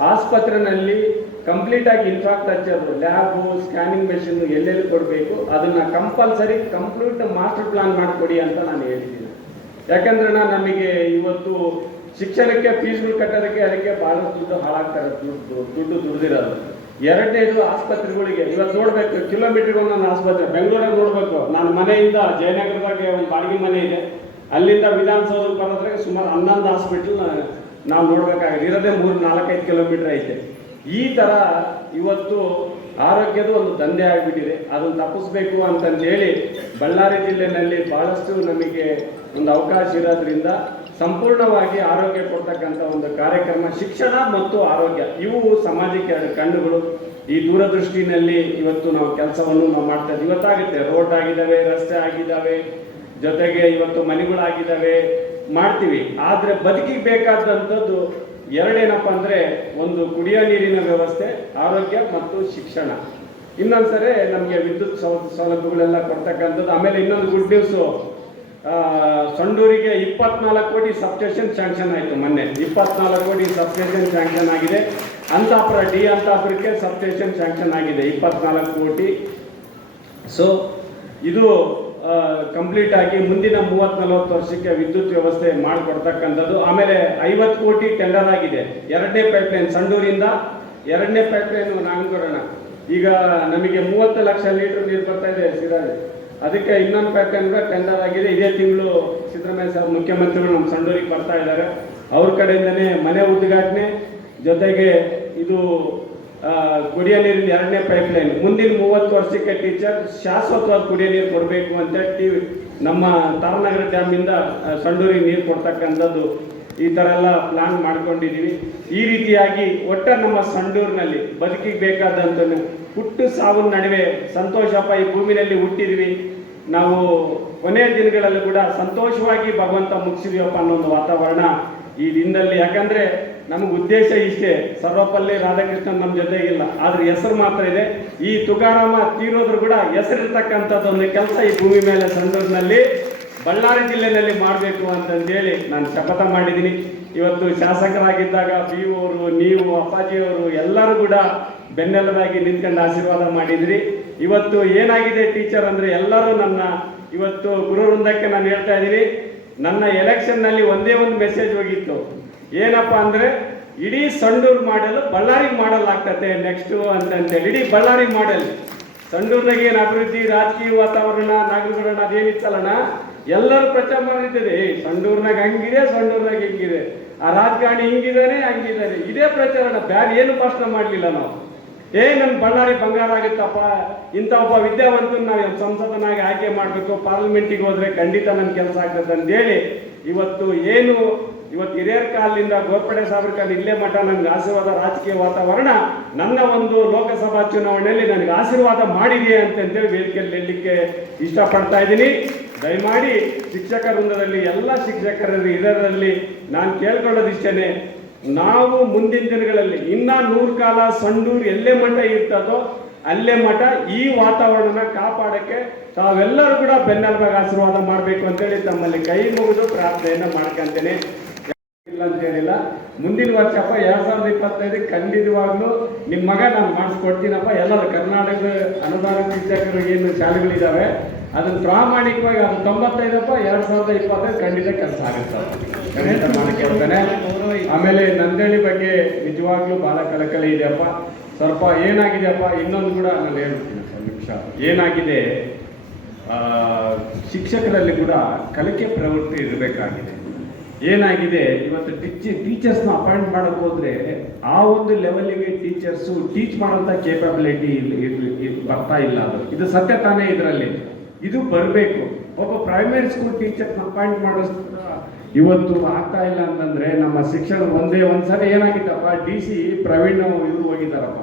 ಆಸ್ಪತ್ರೆಯಲ್ಲಿ ಕಂಪ್ಲೀಟ್ ಆಗಿ ಇನ್ಫ್ರಾಸ್ಟ್ರಕ್ಚರ್ ಲ್ಯಾಬು ಸ್ಕ್ಯಾನಿಂಗ್ ಮೆಷಿನ್ ಎಲ್ಲೆಲ್ಲಿ ಕೊಡಬೇಕು ಅದನ್ನ ಕಂಪಲ್ಸರಿ ಕಂಪ್ಲೀಟ್ ಮಾಸ್ಟರ್ ಪ್ಲಾನ್ ಮಾಡಿಕೊಡಿ ಅಂತ ನಾನು ಹೇಳ್ತೀನಿ. ಯಾಕಂದ್ರೆ ನಮಗೆ ಇವತ್ತು ಶಿಕ್ಷಣಕ್ಕೆ ಫೀಸ್ಗಳು ಕಟ್ಟೋದಕ್ಕೆ ಅದಕ್ಕೆ ಬಹಳಷ್ಟು ದುಡ್ಡು ಹಾಳಾಗ್ತಾರೆ, ದುಡ್ಡು ದುಡ್ದಿರೋದು. ಎರಡನೇದು ಆಸ್ಪತ್ರೆಗಳಿಗೆ ಇವತ್ತು ನೋಡ್ಬೇಕು, ಕಿಲೋಮೀಟರ್ಗೆ ಒಂದೊಂದು ಆಸ್ಪತ್ರೆ. ಬೆಂಗಳೂರಲ್ಲಿ ನೋಡ್ಬೇಕು, ನಾನು ಮನೆಯಿಂದ ಜಯನಗರದಾಗೆ ಒಂದು ಬಾಡಿಗೆ ಮನೆ ಇದೆ, ಅಲ್ಲಿಂದ ವಿಧಾನಸೌಧಕ್ಕೆ ಬರೋದ್ರಾಗೆ ಸುಮಾರು 11 ಹಾಸ್ಪಿಟಲ್ ನಾವು ನೋಡ್ಬೇಕಾಗಿದೆ. ಇರೋದೇ 3-4-5 ಕಿಲೋಮೀಟರ್ ಐತೆ. ಈ ತರ ಇವತ್ತು ಆರೋಗ್ಯದ ಒಂದು ದಂಧೆ ಆಗಿಬಿಟ್ಟಿದೆ. ಅದನ್ನು ತಪ್ಪಿಸ್ಬೇಕು ಅಂತಂದೇಳಿ ಬಳ್ಳಾರಿ ಜಿಲ್ಲೆಯಲ್ಲಿ ಬಹಳಷ್ಟು ನಮಗೆ ಒಂದು ಅವಕಾಶ ಇರೋದ್ರಿಂದ ಸಂಪೂರ್ಣವಾಗಿ ಆರೋಗ್ಯ ಕೊಡ್ತಕ್ಕಂಥ ಒಂದು ಕಾರ್ಯಕ್ರಮ, ಶಿಕ್ಷಣ ಮತ್ತು ಆರೋಗ್ಯ ಇವು ಸಮಾಜಕ್ಕೆ 2 ಕಣ್ಣುಗಳು. ಈ ದೂರದೃಷ್ಟಿನಲ್ಲಿ ಇವತ್ತು ನಾವು ಕೆಲಸವನ್ನು ನಾವು ಮಾಡ್ತಾ ಇದ್ದೀವಿ. ಇವತ್ತಾಗುತ್ತೆ, ರೋಡ್ ಆಗಿದ್ದಾವೆ, ರಸ್ತೆ ಆಗಿದ್ದಾವೆ, ಜೊತೆಗೆ ಇವತ್ತು ಮನೆಗಳಾಗಿದ್ದಾವೆ, ಮಾಡ್ತೀವಿ. ಆದರೆ ಬದುಕಿಗೆ ಬೇಕಾದಂಥದ್ದು ಎರಡೇನಪ್ಪ ಅಂದರೆ ಒಂದು ಕುಡಿಯೋ ನೀರಿನ ವ್ಯವಸ್ಥೆ, ಆರೋಗ್ಯ ಮತ್ತು ಶಿಕ್ಷಣ. ಇನ್ನೊಂದ್ಸರಿ ನಮಗೆ ವಿದ್ಯುತ್ ಸೌಲಭ್ಯಗಳೆಲ್ಲ ಕೊಡ್ತಕ್ಕಂಥದ್ದು. ಆಮೇಲೆ ಇನ್ನೊಂದು ಗುಡ್ ನ್ಯೂಸು, ಸಂಡೂರಿಗೆ 24 ಕೋಟಿ ಸಬ್ಸ್ಟೇಷನ್ ಸ್ಯಾಂಕ್ಷನ್ ಆಯಿತು ಮೊನ್ನೆ. 24 ಕೋಟಿ ಸಬ್ಸ್ಟೇಷನ್ ಸ್ಯಾಂಕ್ಷನ್ ಆಗಿದೆ. ಅಂತಾಪುರ ಅಂತಾಪುರಕ್ಕೆ ಸಬ್ಸ್ಟೇಷನ್ ಸ್ಯಾಂಕ್ಷನ್ ಆಗಿದೆ 24 ಕೋಟಿ. ಸೊ ಇದು ಕಂಪ್ಲೀಟ್ ಆಗಿ ಮುಂದಿನ 30-40 ವರ್ಷಕ್ಕೆ ವಿದ್ಯುತ್ ವ್ಯವಸ್ಥೆ ಮಾಡಿಕೊಡ್ತಕ್ಕಂಥದ್ದು. ಆಮೇಲೆ 50 ಕೋಟಿ ಟೆಂಡರ್ ಆಗಿದೆ. 2ನೇ ಪೈಪ್ಲೈನ್ ಸಂಡೂರಿಂದ 2ನೇ ಪೈಪ್ಲೈನ್ ನಾಗರಣ. ಈಗ ನಮಗೆ 30 ಲಕ್ಷ ಲೀಟರ್ ನೀರು ಬರ್ತಾ ಇದೆ ಸಿರಾಜ್, ಅದಕ್ಕೆ ಇನ್ನೊಂದು ಪೈಪ್ಲೈನ್ ಕೂಡ ಟೆಂಡರ್ ಆಗಿದೆ. ಇದೇ ತಿಂಗಳು ಸಿದ್ದರಾಮಯ್ಯ ಸಾಹೇಬ್ ಮುಖ್ಯಮಂತ್ರಿಗಳು ನಮ್ಮ ಸಂಡೂರಿಗೆ ಬರ್ತಾ ಇದ್ದಾರೆ. ಅವ್ರ ಕಡೆಯಿಂದನೇ ಮನೆ ಉದ್ಘಾಟನೆ, ಜೊತೆಗೆ ಇದು ಕುಡಿಯೋ ನೀರಿನ 2ನೇ ಪೈಪ್ಲೈನ್. ಮುಂದಿನ 30 ವರ್ಷಕ್ಕೆ ಟೀಚರ್ ಶಾಶ್ವತವಾದ ಕುಡಿಯೋ ನೀರು ಕೊಡಬೇಕು ಅಂತ ನಮ್ಮ ತಾರನಗರ ಡ್ಯಾಮಿಂದ ಸಂಡೂರಿಗೆ ನೀರು ಕೊಡ್ತಕ್ಕಂಥದ್ದು ಈ ಥರ ಎಲ್ಲ ಪ್ಲಾನ್ ಮಾಡ್ಕೊಂಡಿದ್ದೀವಿ. ಈ ರೀತಿಯಾಗಿ ಒಟ್ಟ ನಮ್ಮ ಸಂಡೂರಿನಲ್ಲಿ ಬದುಕಿಗೆ ಬೇಕಾದಂಥ ಹುಟ್ಟು ಸಾವಿನ ನಡುವೆ ಸಂತೋಷಪ್ಪ ಈ ಭೂಮಿನಲ್ಲಿ ಹುಟ್ಟಿದ್ವಿ ನಾವು, ಕೊನೆಯ ದಿನಗಳಲ್ಲಿ ಕೂಡ ಸಂತೋಷವಾಗಿ ಭಗವಂತ ಮುಗಿಸಿದೀವಪ್ಪ ಅನ್ನೋ ಒಂದು ವಾತಾವರಣ ಈ ದಿನದಲ್ಲಿ. ಯಾಕಂದ್ರೆ ನಮಗೆ ಉದ್ದೇಶ ಇಷ್ಟೇ, ಸರ್ವಪಲ್ಲಿ ರಾಧಾಕೃಷ್ಣನ್ ನಮ್ಮ ಜೊತೆಗಿಲ್ಲ, ಆದ್ರೆ ಹೆಸರು ಮಾತ್ರ ಇದೆ. ಈ ತುಕಾರಾಮ ತೀರೋದ್ರು ಕೂಡ ಹೆಸರಿರ್ತಕ್ಕಂಥದ್ದು ಒಂದು ಕೆಲಸ ಈ ಭೂಮಿ ಮೇಲೆ ಸಂಡೂರಿನಲ್ಲಿ ಬಳ್ಳಾರಿ ಜಿಲ್ಲೆಯಲ್ಲಿ ಮಾಡಬೇಕು ಅಂತಂದೇಳಿ ನಾನು ಶಪಥ ಮಾಡಿದ್ದೀನಿ. ಇವತ್ತು ಶಾಸಕರಾಗಿದ್ದಾಗ BO ಅವರು, ನೀವು, ಅಪ್ಪಾಜಿಯವರು ಎಲ್ಲರೂ ಕೂಡ ಬೆನ್ನೆಲುಬಾಗಿ ನಿಂತ್ಕೊಂಡು ಆಶೀರ್ವಾದ ಮಾಡಿದ್ರಿ. ಇವತ್ತು ಏನಾಗಿದೆ ಟೀಚರ್ ಅಂದರೆ ಎಲ್ಲರೂ ನನ್ನ ಇವತ್ತು ಗುರುವೃಂದಕ್ಕೆ ನಾನು ಹೇಳ್ತಾ ಇದ್ದೀನಿ, ನನ್ನ ಎಲೆಕ್ಷನ್ನಲ್ಲಿ ಒಂದೇ ಒಂದು ಮೆಸೇಜ್ ಹೋಗಿತ್ತು, ಏನಪ್ಪ ಅಂದರೆ ಇಡೀ ಸಂಡೂರು ಮಾಡಲು ಬಳ್ಳಾರಿಗೆ ಮಾಡಲ್ ಆಗ್ತತೆ ನೆಕ್ಸ್ಟು ಅಂತಂತೇಳಿ. ಇಡೀ ಬಳ್ಳಾರಿ ಮಾಡಲ್, ಸಂಡೂರ್ನಾಗ ಏನು ಅಭಿವೃದ್ಧಿ, ರಾಜಕೀಯ ವಾತಾವರಣ, ನಾಗರಿಕರಣ ಅದೇನಿತ್ತಲ್ಲಣ್ಣ ಎಲ್ಲರೂ ಪ್ರಚಾರ ಮಾಡಿದ್ದೇವೆ. ಸಂಡೂರ್ನಾಗ ಹಂಗಿದೆ, ಸಂಡೂರ್ನಾಗ ಹಿಂಗಿದೆ, ಆ ರಾಜಕಾರಣಿ ಹಿಂಗಿದ್ದಾನೆ ಹಂಗಿದ್ದಾನೆ, ಇದೇ ಪ್ರಚಾರಣ, ಬೇರೆ ಏನು ಭಾಷಣ ಮಾಡಲಿಲ್ಲ ನಾವು. ನನ್ನ ಬಳ್ಳಾರಿ ಬಂಗಾರ ಆಗುತ್ತಪ್ಪ, ಇಂಥ ಒಬ್ಬ ವಿದ್ಯಾವಂತನ ನಾವು ಸಂಸದನಾಗಿ ಆಯ್ಕೆ ಮಾಡಬೇಕು, ಪಾರ್ಲಿಮೆಂಟಿಗೆ ಹೋದ್ರೆ ಖಂಡಿತ ನನ್ನ ಕೆಲಸ ಆಗ್ತದೆ ಅಂತೇಳಿ ಇವತ್ತು ಹಿರಿಯರ ಕಾಲದಿಂದ ಗೋರ್ಪಡೆ ಸಾಬರ್ಕರ್ ಇಲ್ಲೇ ಮಠ ನನಗೆ ಆಶೀರ್ವಾದ, ರಾಜಕೀಯ ವಾತಾವರಣ ನನ್ನ ಒಂದು ಲೋಕಸಭಾ ಚುನಾವಣೆಯಲ್ಲಿ ನನಗೆ ಆಶೀರ್ವಾದ ಮಾಡಿದೆ ಅಂತೇಳಿ ವೇದಿಕೆಯಲ್ಲಿ ಹೇಳಲಿಕ್ಕೆ ಇಷ್ಟಪಡ್ತಾ ಇದ್ದೀನಿ. ದಯಮಾಡಿ ಶಿಕ್ಷಕ ವೃಂದದಲ್ಲಿ ಎಲ್ಲ ಶಿಕ್ಷಕರಲ್ಲಿ ಇದರಲ್ಲಿ ನಾನು ಕೇಳ್ಕೊಳ್ಳೋದಿಷ್ಟೇನೆ, ನಾವು ಮುಂದಿನ ದಿನಗಳಲ್ಲಿ ಇನ್ನ 100 ಕಾಲ ಸಂಡೂರು ಎಲ್ಲೇ ಮಠ ಇರ್ತದೋ ಅಲ್ಲೇ ಮಠ ಈ ವಾತಾವರಣನ ಕಾಪಾಡಕ್ಕೆ ತಾವೆಲ್ಲರೂ ಕೂಡ ಬೆನ್ನೆಲುಬಾಗಿ ಆಶೀರ್ವಾದ ಮಾಡಬೇಕು ಅಂತೇಳಿ ತಮ್ಮಲ್ಲಿ ಕೈ ಮುಗಿದು ಪ್ರಾರ್ಥನೆಯನ್ನ ಮಾಡ್ಕೊಂತೇನೆ. ಇಲ್ಲ ಅಂತ ಹೇಳಿಲ್ಲ, ಮುಂದಿನ ವರ್ಷಪ್ಪ 2025 ಖಂಡಿತವಾಗ್ಲೂ ನಿಮ್ಮ ಮಗ ನಾನು ಮಾಡಿಸ್ಕೊಡ್ತೀನಪ್ಪ. ಎಲ್ಲರೂ ಕರ್ನಾಟಕದ ಅನುದಾನ ಶಿಕ್ಷಕರು ಏನು ಶಾಲೆಗಳಿದ್ದಾವೆ ಅದನ್ನು ಪ್ರಾಮಾಣಿಕವಾಗಿ ಅದು 95 2025 ಖಂಡಿತ ಕೆಲಸ ಆಗುತ್ತೆ ಮಾಡ್ಕೊಳ್ತಾನೆ. ಆಮೇಲೆ ನಂದೇಳಿ ಬಗ್ಗೆ ನಿಜವಾಗ್ಲೂ ಬಹಳ ಕಳಕಳಿ ಇದೆಯಪ್ಪ. ಸ್ವಲ್ಪ ಏನಾಗಿದೆಯಪ್ಪ, ಇನ್ನೊಂದು ಕೂಡ ನಾನು ಹೇಳ್ತೀನಿ ನಿಮಿಷ. ಏನಾಗಿದೆ, ಶಿಕ್ಷಕರಲ್ಲಿ ಕೂಡ ಕಲಿಕೆ ಪ್ರವೃತ್ತಿ ಇರಬೇಕಾಗಿದೆ. ಏನಾಗಿದೆ, ಇವತ್ತು ಟೀಚರ್ಸ್ನ ಅಪಾಯಿಂಟ್ ಮಾಡಕ್ ಹೋದ್ರೆ ಆ ಒಂದು ಲೆವೆಲ್ಗೆ ಟೀಚರ್ಸು ಟೀಚ್ ಮಾಡೋಂಥ ಕೇಪಬಿಲಿಟಿ ಬರ್ತಾ ಇಲ್ಲ. ಇದು ಸತ್ಯ ತಾನೇ. ಇದರಲ್ಲಿ ಇದು ಬರಬೇಕು. ಒಬ್ಬ ಪ್ರೈಮರಿ ಸ್ಕೂಲ್ ಟೀಚರ್ನ ಅಪಾಯಿಂಟ್ ಮಾಡೋದು ಇವತ್ತು ಆಗ್ತಾ ಇಲ್ಲ ಅಂತಂದ್ರೆ ನಮ್ಮ ಶಿಕ್ಷಣ ಒಂದ್ಸರಿ ಏನಾಗಿತ್ತಪ್ಪ, DC ಪ್ರವೀಣ್ ಇವರು ಹೋಗಿದ್ದಾರಪ್ಪ,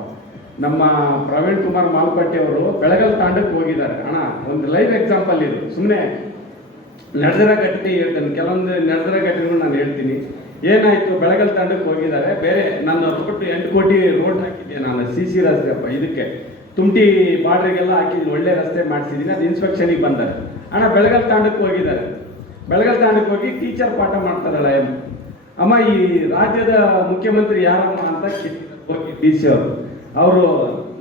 ನಮ್ಮ ಪ್ರವೀಣ್ ಕುಮಾರ್ ಮಾಲ್ಪಟ್ಟಿ ಅವರು ಬೆಳಗಲ್ ತಾಂಡಕ್ಕೆ ಹೋಗಿದ್ದಾರೆ. ಅಣ್ಣ ಒಂದು ಲೈವ್ ಎಕ್ಸಾಂಪಲ್ ಇದು, ಸುಮ್ಮನೆ ನಡೆದಿರೋ ಘಟನೆ ಹೇಳ್ತೇನೆ, ಕೆಲವೊಂದು ನಡೆದಿರೋ ಘಟನೆಗಳು ನಾನು ಹೇಳ್ತೀನಿ. ಏನಾಯ್ತು, ಬೆಳಗಲ್ ತಾಂಡಕ್ಕೆ ಹೋಗಿದ್ದಾರೆ. ಬೇರೆ ನನ್ನ ರೋಡ್ 8 ಕೋಟಿ ರೋಡ್ ಹಾಕಿದ್ದೆ ನಾನು, CC ರಸ್ತೆ ಅಪ್ಪ, ಇದಕ್ಕೆ ತುಮಟಿ ಬಾರ್ಡ್ರಿಗೆಲ್ಲ ಹಾಕಿದ್ದೀನಿ, ಒಳ್ಳೆ ರಸ್ತೆ ಮಾಡಿಸಿದ್ದೀನಿ. ಅದು ಇನ್ಸ್ಪೆಕ್ಷನಿಗೆ ಬಂದ್ದಾರೆ. ಅಣ್ಣ ಬೆಳಗಲ್ ತಾಂಡಕ್ಕೆ ಹೋಗಿದ್ದಾರೆ. ಬೆಳಗಲ್ ತಾಂಡಕ್ಕೆ ಹೋಗಿ ಟೀಚರ್ ಪಾಠ ಮಾಡ್ತಾರಲ್ಲ, ಅಮ್ಮ ಈ ರಾಜ್ಯದ ಮುಖ್ಯಮಂತ್ರಿ ಯಾರಮ್ಮ ಅಂತ ಹೋಗಿ DC ಅವರು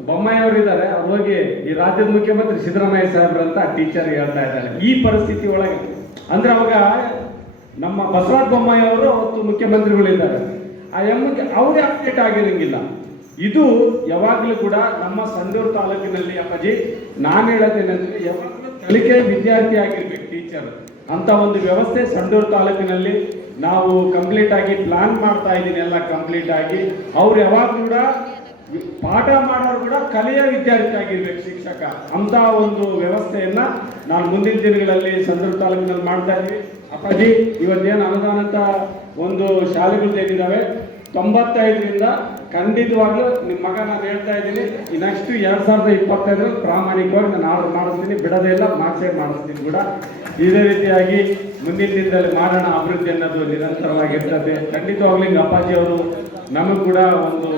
ಬೊಮ್ಮಾಯಿ ಅವರು ಇದ್ದಾರೆ, ಅವ್ರು ಹೋಗಿ ಈ ರಾಜ್ಯದ ಮುಖ್ಯಮಂತ್ರಿ ಸಿದ್ದರಾಮಯ್ಯ ಸಾಹೇಬ್ರು ಅಂತ ಟೀಚರ್ ಹೇಳ್ತಾ ಇದ್ದಾರೆ. ಈ ಪರಿಸ್ಥಿತಿ ಒಳಗೆ ಅಂದ್ರೆ ಅವಾಗ ನಮ್ಮ ಬಸವರಾಜ ಬೊಮ್ಮಾಯಿ ಅವರು ಅವತ್ತು ಮುಖ್ಯಮಂತ್ರಿಗಳಿದ್ದಾರೆ, ಆ ಎಮ್ಮಿಗೆ ಅವರೇ ಅಪ್ಡೇಟ್ ಆಗಿರಂಗಿಲ್ಲ. ಇದು ಯಾವಾಗಲೂ ಕೂಡ ನಮ್ಮ ಸಂಡೂರು ತಾಲೂಕಿನಲ್ಲಿ ಅಪ್ಪಾಜಿ ನಾನು ಹೇಳೋದೇನೆಂದ್ರೆ, ಯಾವಾಗಲೂ ಕಲಿಕೆ ವಿದ್ಯಾರ್ಥಿ ಆಗಿರ್ಬೇಕು ಟೀಚರ್ ಅಂತ ಒಂದು ವ್ಯವಸ್ಥೆ ಸಂಡೂರು ತಾಲೂಕಿನಲ್ಲಿ ನಾವು ಕಂಪ್ಲೀಟ್ ಆಗಿ ಪ್ಲಾನ್ ಮಾಡ್ತಾ ಇದ್ದೀನಿ. ಎಲ್ಲ ಕಂಪ್ಲೀಟ್ ಆಗಿ ಅವ್ರು ಯಾವಾಗ ಕೂಡ ಪಾಠ ಮಾಡೋರು ಕೂಡ ಕಲೆಯ ವಿದ್ಯಾರ್ಥಿ ಆಗಿರ್ಬೇಕು ಶಿಕ್ಷಕ ಅಂತ ಒಂದು ವ್ಯವಸ್ಥೆಯನ್ನ ನಾನು ಮುಂದಿನ ದಿನಗಳಲ್ಲಿ ಸಂಡೂರು ತಾಲೂಕಿನಲ್ಲಿ ಮಾಡ್ತಾ ಇದ್ದೀವಿ. ಅಪ್ಪಾಜಿ ಇವತ್ತೇನು ಅನುದಾನದ ಒಂದು ಶಾಲೆಗಳು ಏನಿದ್ದಾವೆ 95ರಿಂದ ಖಂಡಿತವಾಗ್ಲೂ ನಿಮ್ಮ ಮಗ ನಾನು ಹೇಳ್ತಾ ಇದ್ದೀನಿ, ಈ ನೆಕ್ಸ್ಟ್ 2025 ಪ್ರಾಮಾಣಿಕವಾಗಿ ನಾನು ಆರ್ಡರ್ ಮಾಡಿಸ್ತೀನಿ, ಬಿಡೋದೇ ಇಲ್ಲ, ಮಾರ್ಕ್ಸೇ ಮಾಡಿಸ್ತೀನಿ ಕೂಡ. ಇದೇ ರೀತಿಯಾಗಿ ಮುಂದಿನ ದಿನದಲ್ಲಿ ಮಾಡೋಣ. ಅಭಿವೃದ್ಧಿ ಅನ್ನೋದು ನಿರಂತರವಾಗಿರ್ತದೆ. ಖಂಡಿತವಾಗ್ಲಿ ಅಪ್ಪಾಜಿ ಅವರು ನಮಗೂ ಕೂಡ ಒಂದು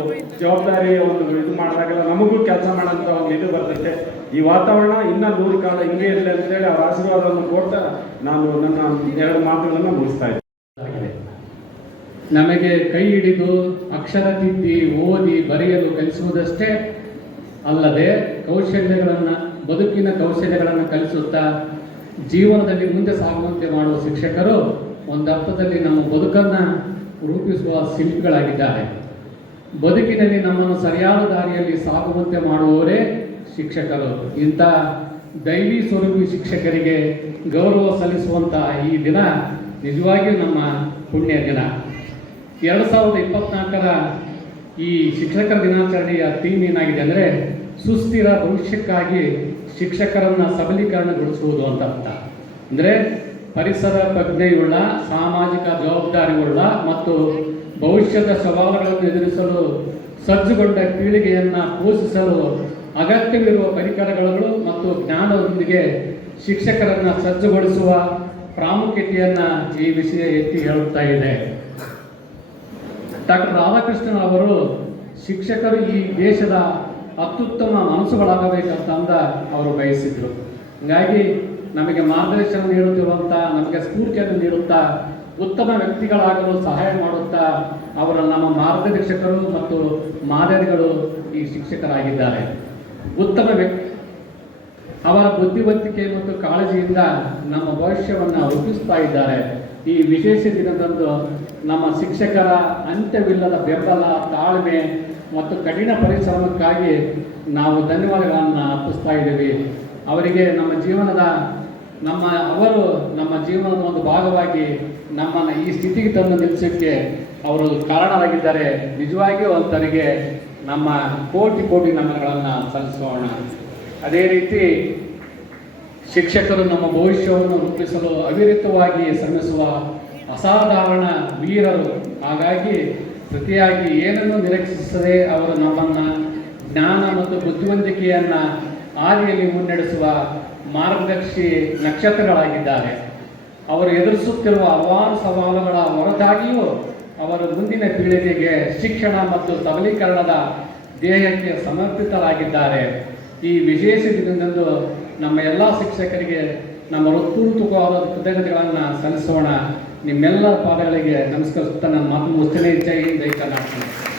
ಜವಾಬ್ದಾರಿ ಒಂದು ಇದು ಮಾಡಿದಾಗೆಲ್ಲ ನಮಗೂ ಕೆಲಸ ಮಾಡೋಂಥ ಒಂದು ಇದು ಬರ್ತೈತೆ. ಈ ವಾತಾವರಣ ಇನ್ನೂ 100 ಕಾಲ ಹಿಂಗೆ ಇರಲಿ ಅಂತೇಳಿ ಅವ್ರ ಆಶೀರ್ವಾದವನ್ನು ಕೊಡ್ತಾ ನಾನು ನನ್ನ 2 ಮಾತುಗಳನ್ನು ಮುಗಿಸ್ತಾ ಇದ್ದೀನಿ. ನಮಗೆ ಕೈ ಹಿಡಿದು ಅಕ್ಷರ ತಿದ್ದಿ ಓದಿ ಬರೆಯಲು ಕಲಿಸುವುದಷ್ಟೇ ಅಲ್ಲದೆ ಬದುಕಿನ ಕೌಶಲ್ಯಗಳನ್ನು ಕಲಿಸುತ್ತಾ ಜೀವನದಲ್ಲಿ ಮುಂದೆ ಸಾಗುವಂತೆ ಮಾಡುವ ಶಿಕ್ಷಕರು ಒಂದರ್ಥದಲ್ಲಿ ನಮ್ಮ ಬದುಕನ್ನು ರೂಪಿಸುವ ಶಿಲ್ಪಿಗಳಾಗಿದ್ದಾರೆ. ಬದುಕಿನಲ್ಲಿ ನಮ್ಮನ್ನು ಸರಿಯಾದ ದಾರಿಯಲ್ಲಿ ಸಾಗುವಂತೆ ಮಾಡುವವರೇ ಶಿಕ್ಷಕರು. ಇಂಥ ದೈವಿ ಸ್ವರೂಪಿ ಶಿಕ್ಷಕರಿಗೆ ಗೌರವ ಸಲ್ಲಿಸುವಂತಹ ಈ ದಿನ ನಿಜವಾಗಿಯೂ ನಮ್ಮ ಪುಣ್ಯ ದಿನ. 2024ರ ಈ ಶಿಕ್ಷಕರ ದಿನಾಚರಣೆಯ ಥೀಮ್ ಏನಾಗಿದೆ ಅಂದರೆ, ಸುಸ್ಥಿರ ಭವಿಷ್ಯಕ್ಕಾಗಿ ಶಿಕ್ಷಕರನ್ನು ಸಬಲೀಕರಣಗೊಳಿಸುವುದು ಅಂತ ಅರ್ಥ. ಅಂದರೆ ಪರಿಸರ ಪ್ರಜ್ಞೆಯುಳ್ಳ, ಸಾಮಾಜಿಕ ಜವಾಬ್ದಾರಿಯುಳ್ಳ ಮತ್ತು ಭವಿಷ್ಯದ ಸವಾಲುಗಳನ್ನು ಎದುರಿಸಲು ಸಜ್ಜುಗೊಂಡ ಪೀಳಿಗೆಯನ್ನು ಪೋಷಿಸಲು ಅಗತ್ಯವಿರುವ ಪರಿಕರಗಳು ಮತ್ತು ಜ್ಞಾನದೊಂದಿಗೆ ಶಿಕ್ಷಕರನ್ನು ಸಜ್ಜುಗೊಳಿಸುವ ಪ್ರಾಮುಖ್ಯತೆಯನ್ನು ಈ ವಿಷಯ ಎತ್ತಿ ಹೇಳುತ್ತಾ ಇದೆ. ಡಾಕ್ಟರ್ ರಾಧಾಕೃಷ್ಣನ್ ಅವರು ಶಿಕ್ಷಕರು ಈ ದೇಶದ ಅತ್ಯುತ್ತಮ ಮನಸ್ಸುಗಳಾಗಬೇಕಂತ ಅವರು ಬಯಸಿದ್ರು. ಹೀಗಾಗಿ ನಮಗೆ ಮಾರ್ಗದರ್ಶನ ನೀಡುತ್ತಿರುವಂಥ, ನಮಗೆ ಸ್ಫೂರ್ತಿಯನ್ನು ನೀಡುತ್ತಾ, ಉತ್ತಮ ವ್ಯಕ್ತಿಗಳಾಗಲು ಸಹಾಯ ಮಾಡುತ್ತಾ ಅವರ ನಮ್ಮ ಮಾರ್ಗದರ್ಶಕರು ಮತ್ತು ಮಾದರಿಗಳು ಈ ಶಿಕ್ಷಕರಾಗಿದ್ದಾರೆ. ಉತ್ತಮ ಅವರ ಬುದ್ಧಿವಂತಿಕೆ ಮತ್ತು ಕಾಳಜಿಯಿಂದ ನಮ್ಮ ಭವಿಷ್ಯವನ್ನು ರೂಪಿಸ್ತಾ ಇದ್ದಾರೆ. ಈ ವಿಶೇಷ ದಿನದಂದು ನಮ್ಮ ಶಿಕ್ಷಕರ ಅಂತ್ಯವಿಲ್ಲದ ಬೆಂಬಲ, ತಾಳ್ಮೆ ಮತ್ತು ಕಠಿಣ ಪರಿಶ್ರಮಕ್ಕಾಗಿ ನಾವು ಧನ್ಯವಾದಗಳನ್ನು ಅರ್ಪಿಸ್ತಾ ಇದ್ದೀವಿ. ಅವರಿಗೆ ಅವರು ನಮ್ಮ ಜೀವನದ ಒಂದು ಭಾಗವಾಗಿ ನಮ್ಮನ್ನು ಈ ಸ್ಥಿತಿಗೆ ತಂದು ನಿಲ್ಲಿಸೋಕ್ಕೆ ಅವರು ಕಾರಣರಾಗಿದ್ದಾರೆ. ನಿಜವಾಗಿಯೂ ಅಂತವರಿಗೆ ನಮ್ಮ ಕೋಟಿ ಕೋಟಿ ನಮನಗಳನ್ನು ಸಲ್ಲಿಸೋಣ. ಅದೇ ರೀತಿ ಶಿಕ್ಷಕರು ನಮ್ಮ ಭವಿಷ್ಯವನ್ನು ರೂಪಿಸಲು ಅವಿರತವಾಗಿ ಶ್ರಮಿಸುವ ಅಸಾಧಾರಣ ವೀರರು. ಹಾಗಾಗಿ ಪ್ರತಿಯಾಗಿ ಏನನ್ನು ನಿರೀಕ್ಷಿಸದೆ ಅವರು ನಮ್ಮನ್ನು ಜ್ಞಾನ ಮತ್ತು ಬುದ್ಧಿವಂತಿಕೆಯನ್ನು ಹಾದಿಯಲ್ಲಿ ಮುನ್ನಡೆಸುವ ಮಾರ್ಗದರ್ಶಿ ನಕ್ಷತ್ರಗಳಾಗಿದ್ದಾರೆ. ಅವರು ಎದುರಿಸುತ್ತಿರುವ ಹಲವಾರು ಸವಾಲುಗಳ ಹೊರತಾಗಿಯೂ ಅವರು ಮುಂದಿನ ಪೀಳಿಗೆಗೆ ಶಿಕ್ಷಣ ಮತ್ತು ಸಬಲೀಕರಣದ ಧ್ಯೇಯಕ್ಕೆ ಸಮರ್ಪಿತರಾಗಿದ್ದಾರೆ. ಈ ವಿಶೇಷ ದಿನದಂದು ನಮ್ಮ ಎಲ್ಲ ಶಿಕ್ಷಕರಿಗೆ ನಮ್ಮ ಹೃತ್ಪೂರ್ವಕವಾದ ಕೃತಜ್ಞತೆಗಳನ್ನು ಸಲ್ಲಿಸೋಣ. ನಿಮ್ಮೆಲ್ಲ ಪಾದಗಳಿಗೆ ನಮಸ್ಕರಿಸುತ್ತಾ ನನ್ನ ಮಾತು ಮುಗಿಸ್ತೇನೆ. ಜೈ ಹಿಂದ್, ಜೈ ಕರ್ನಾಟಕ.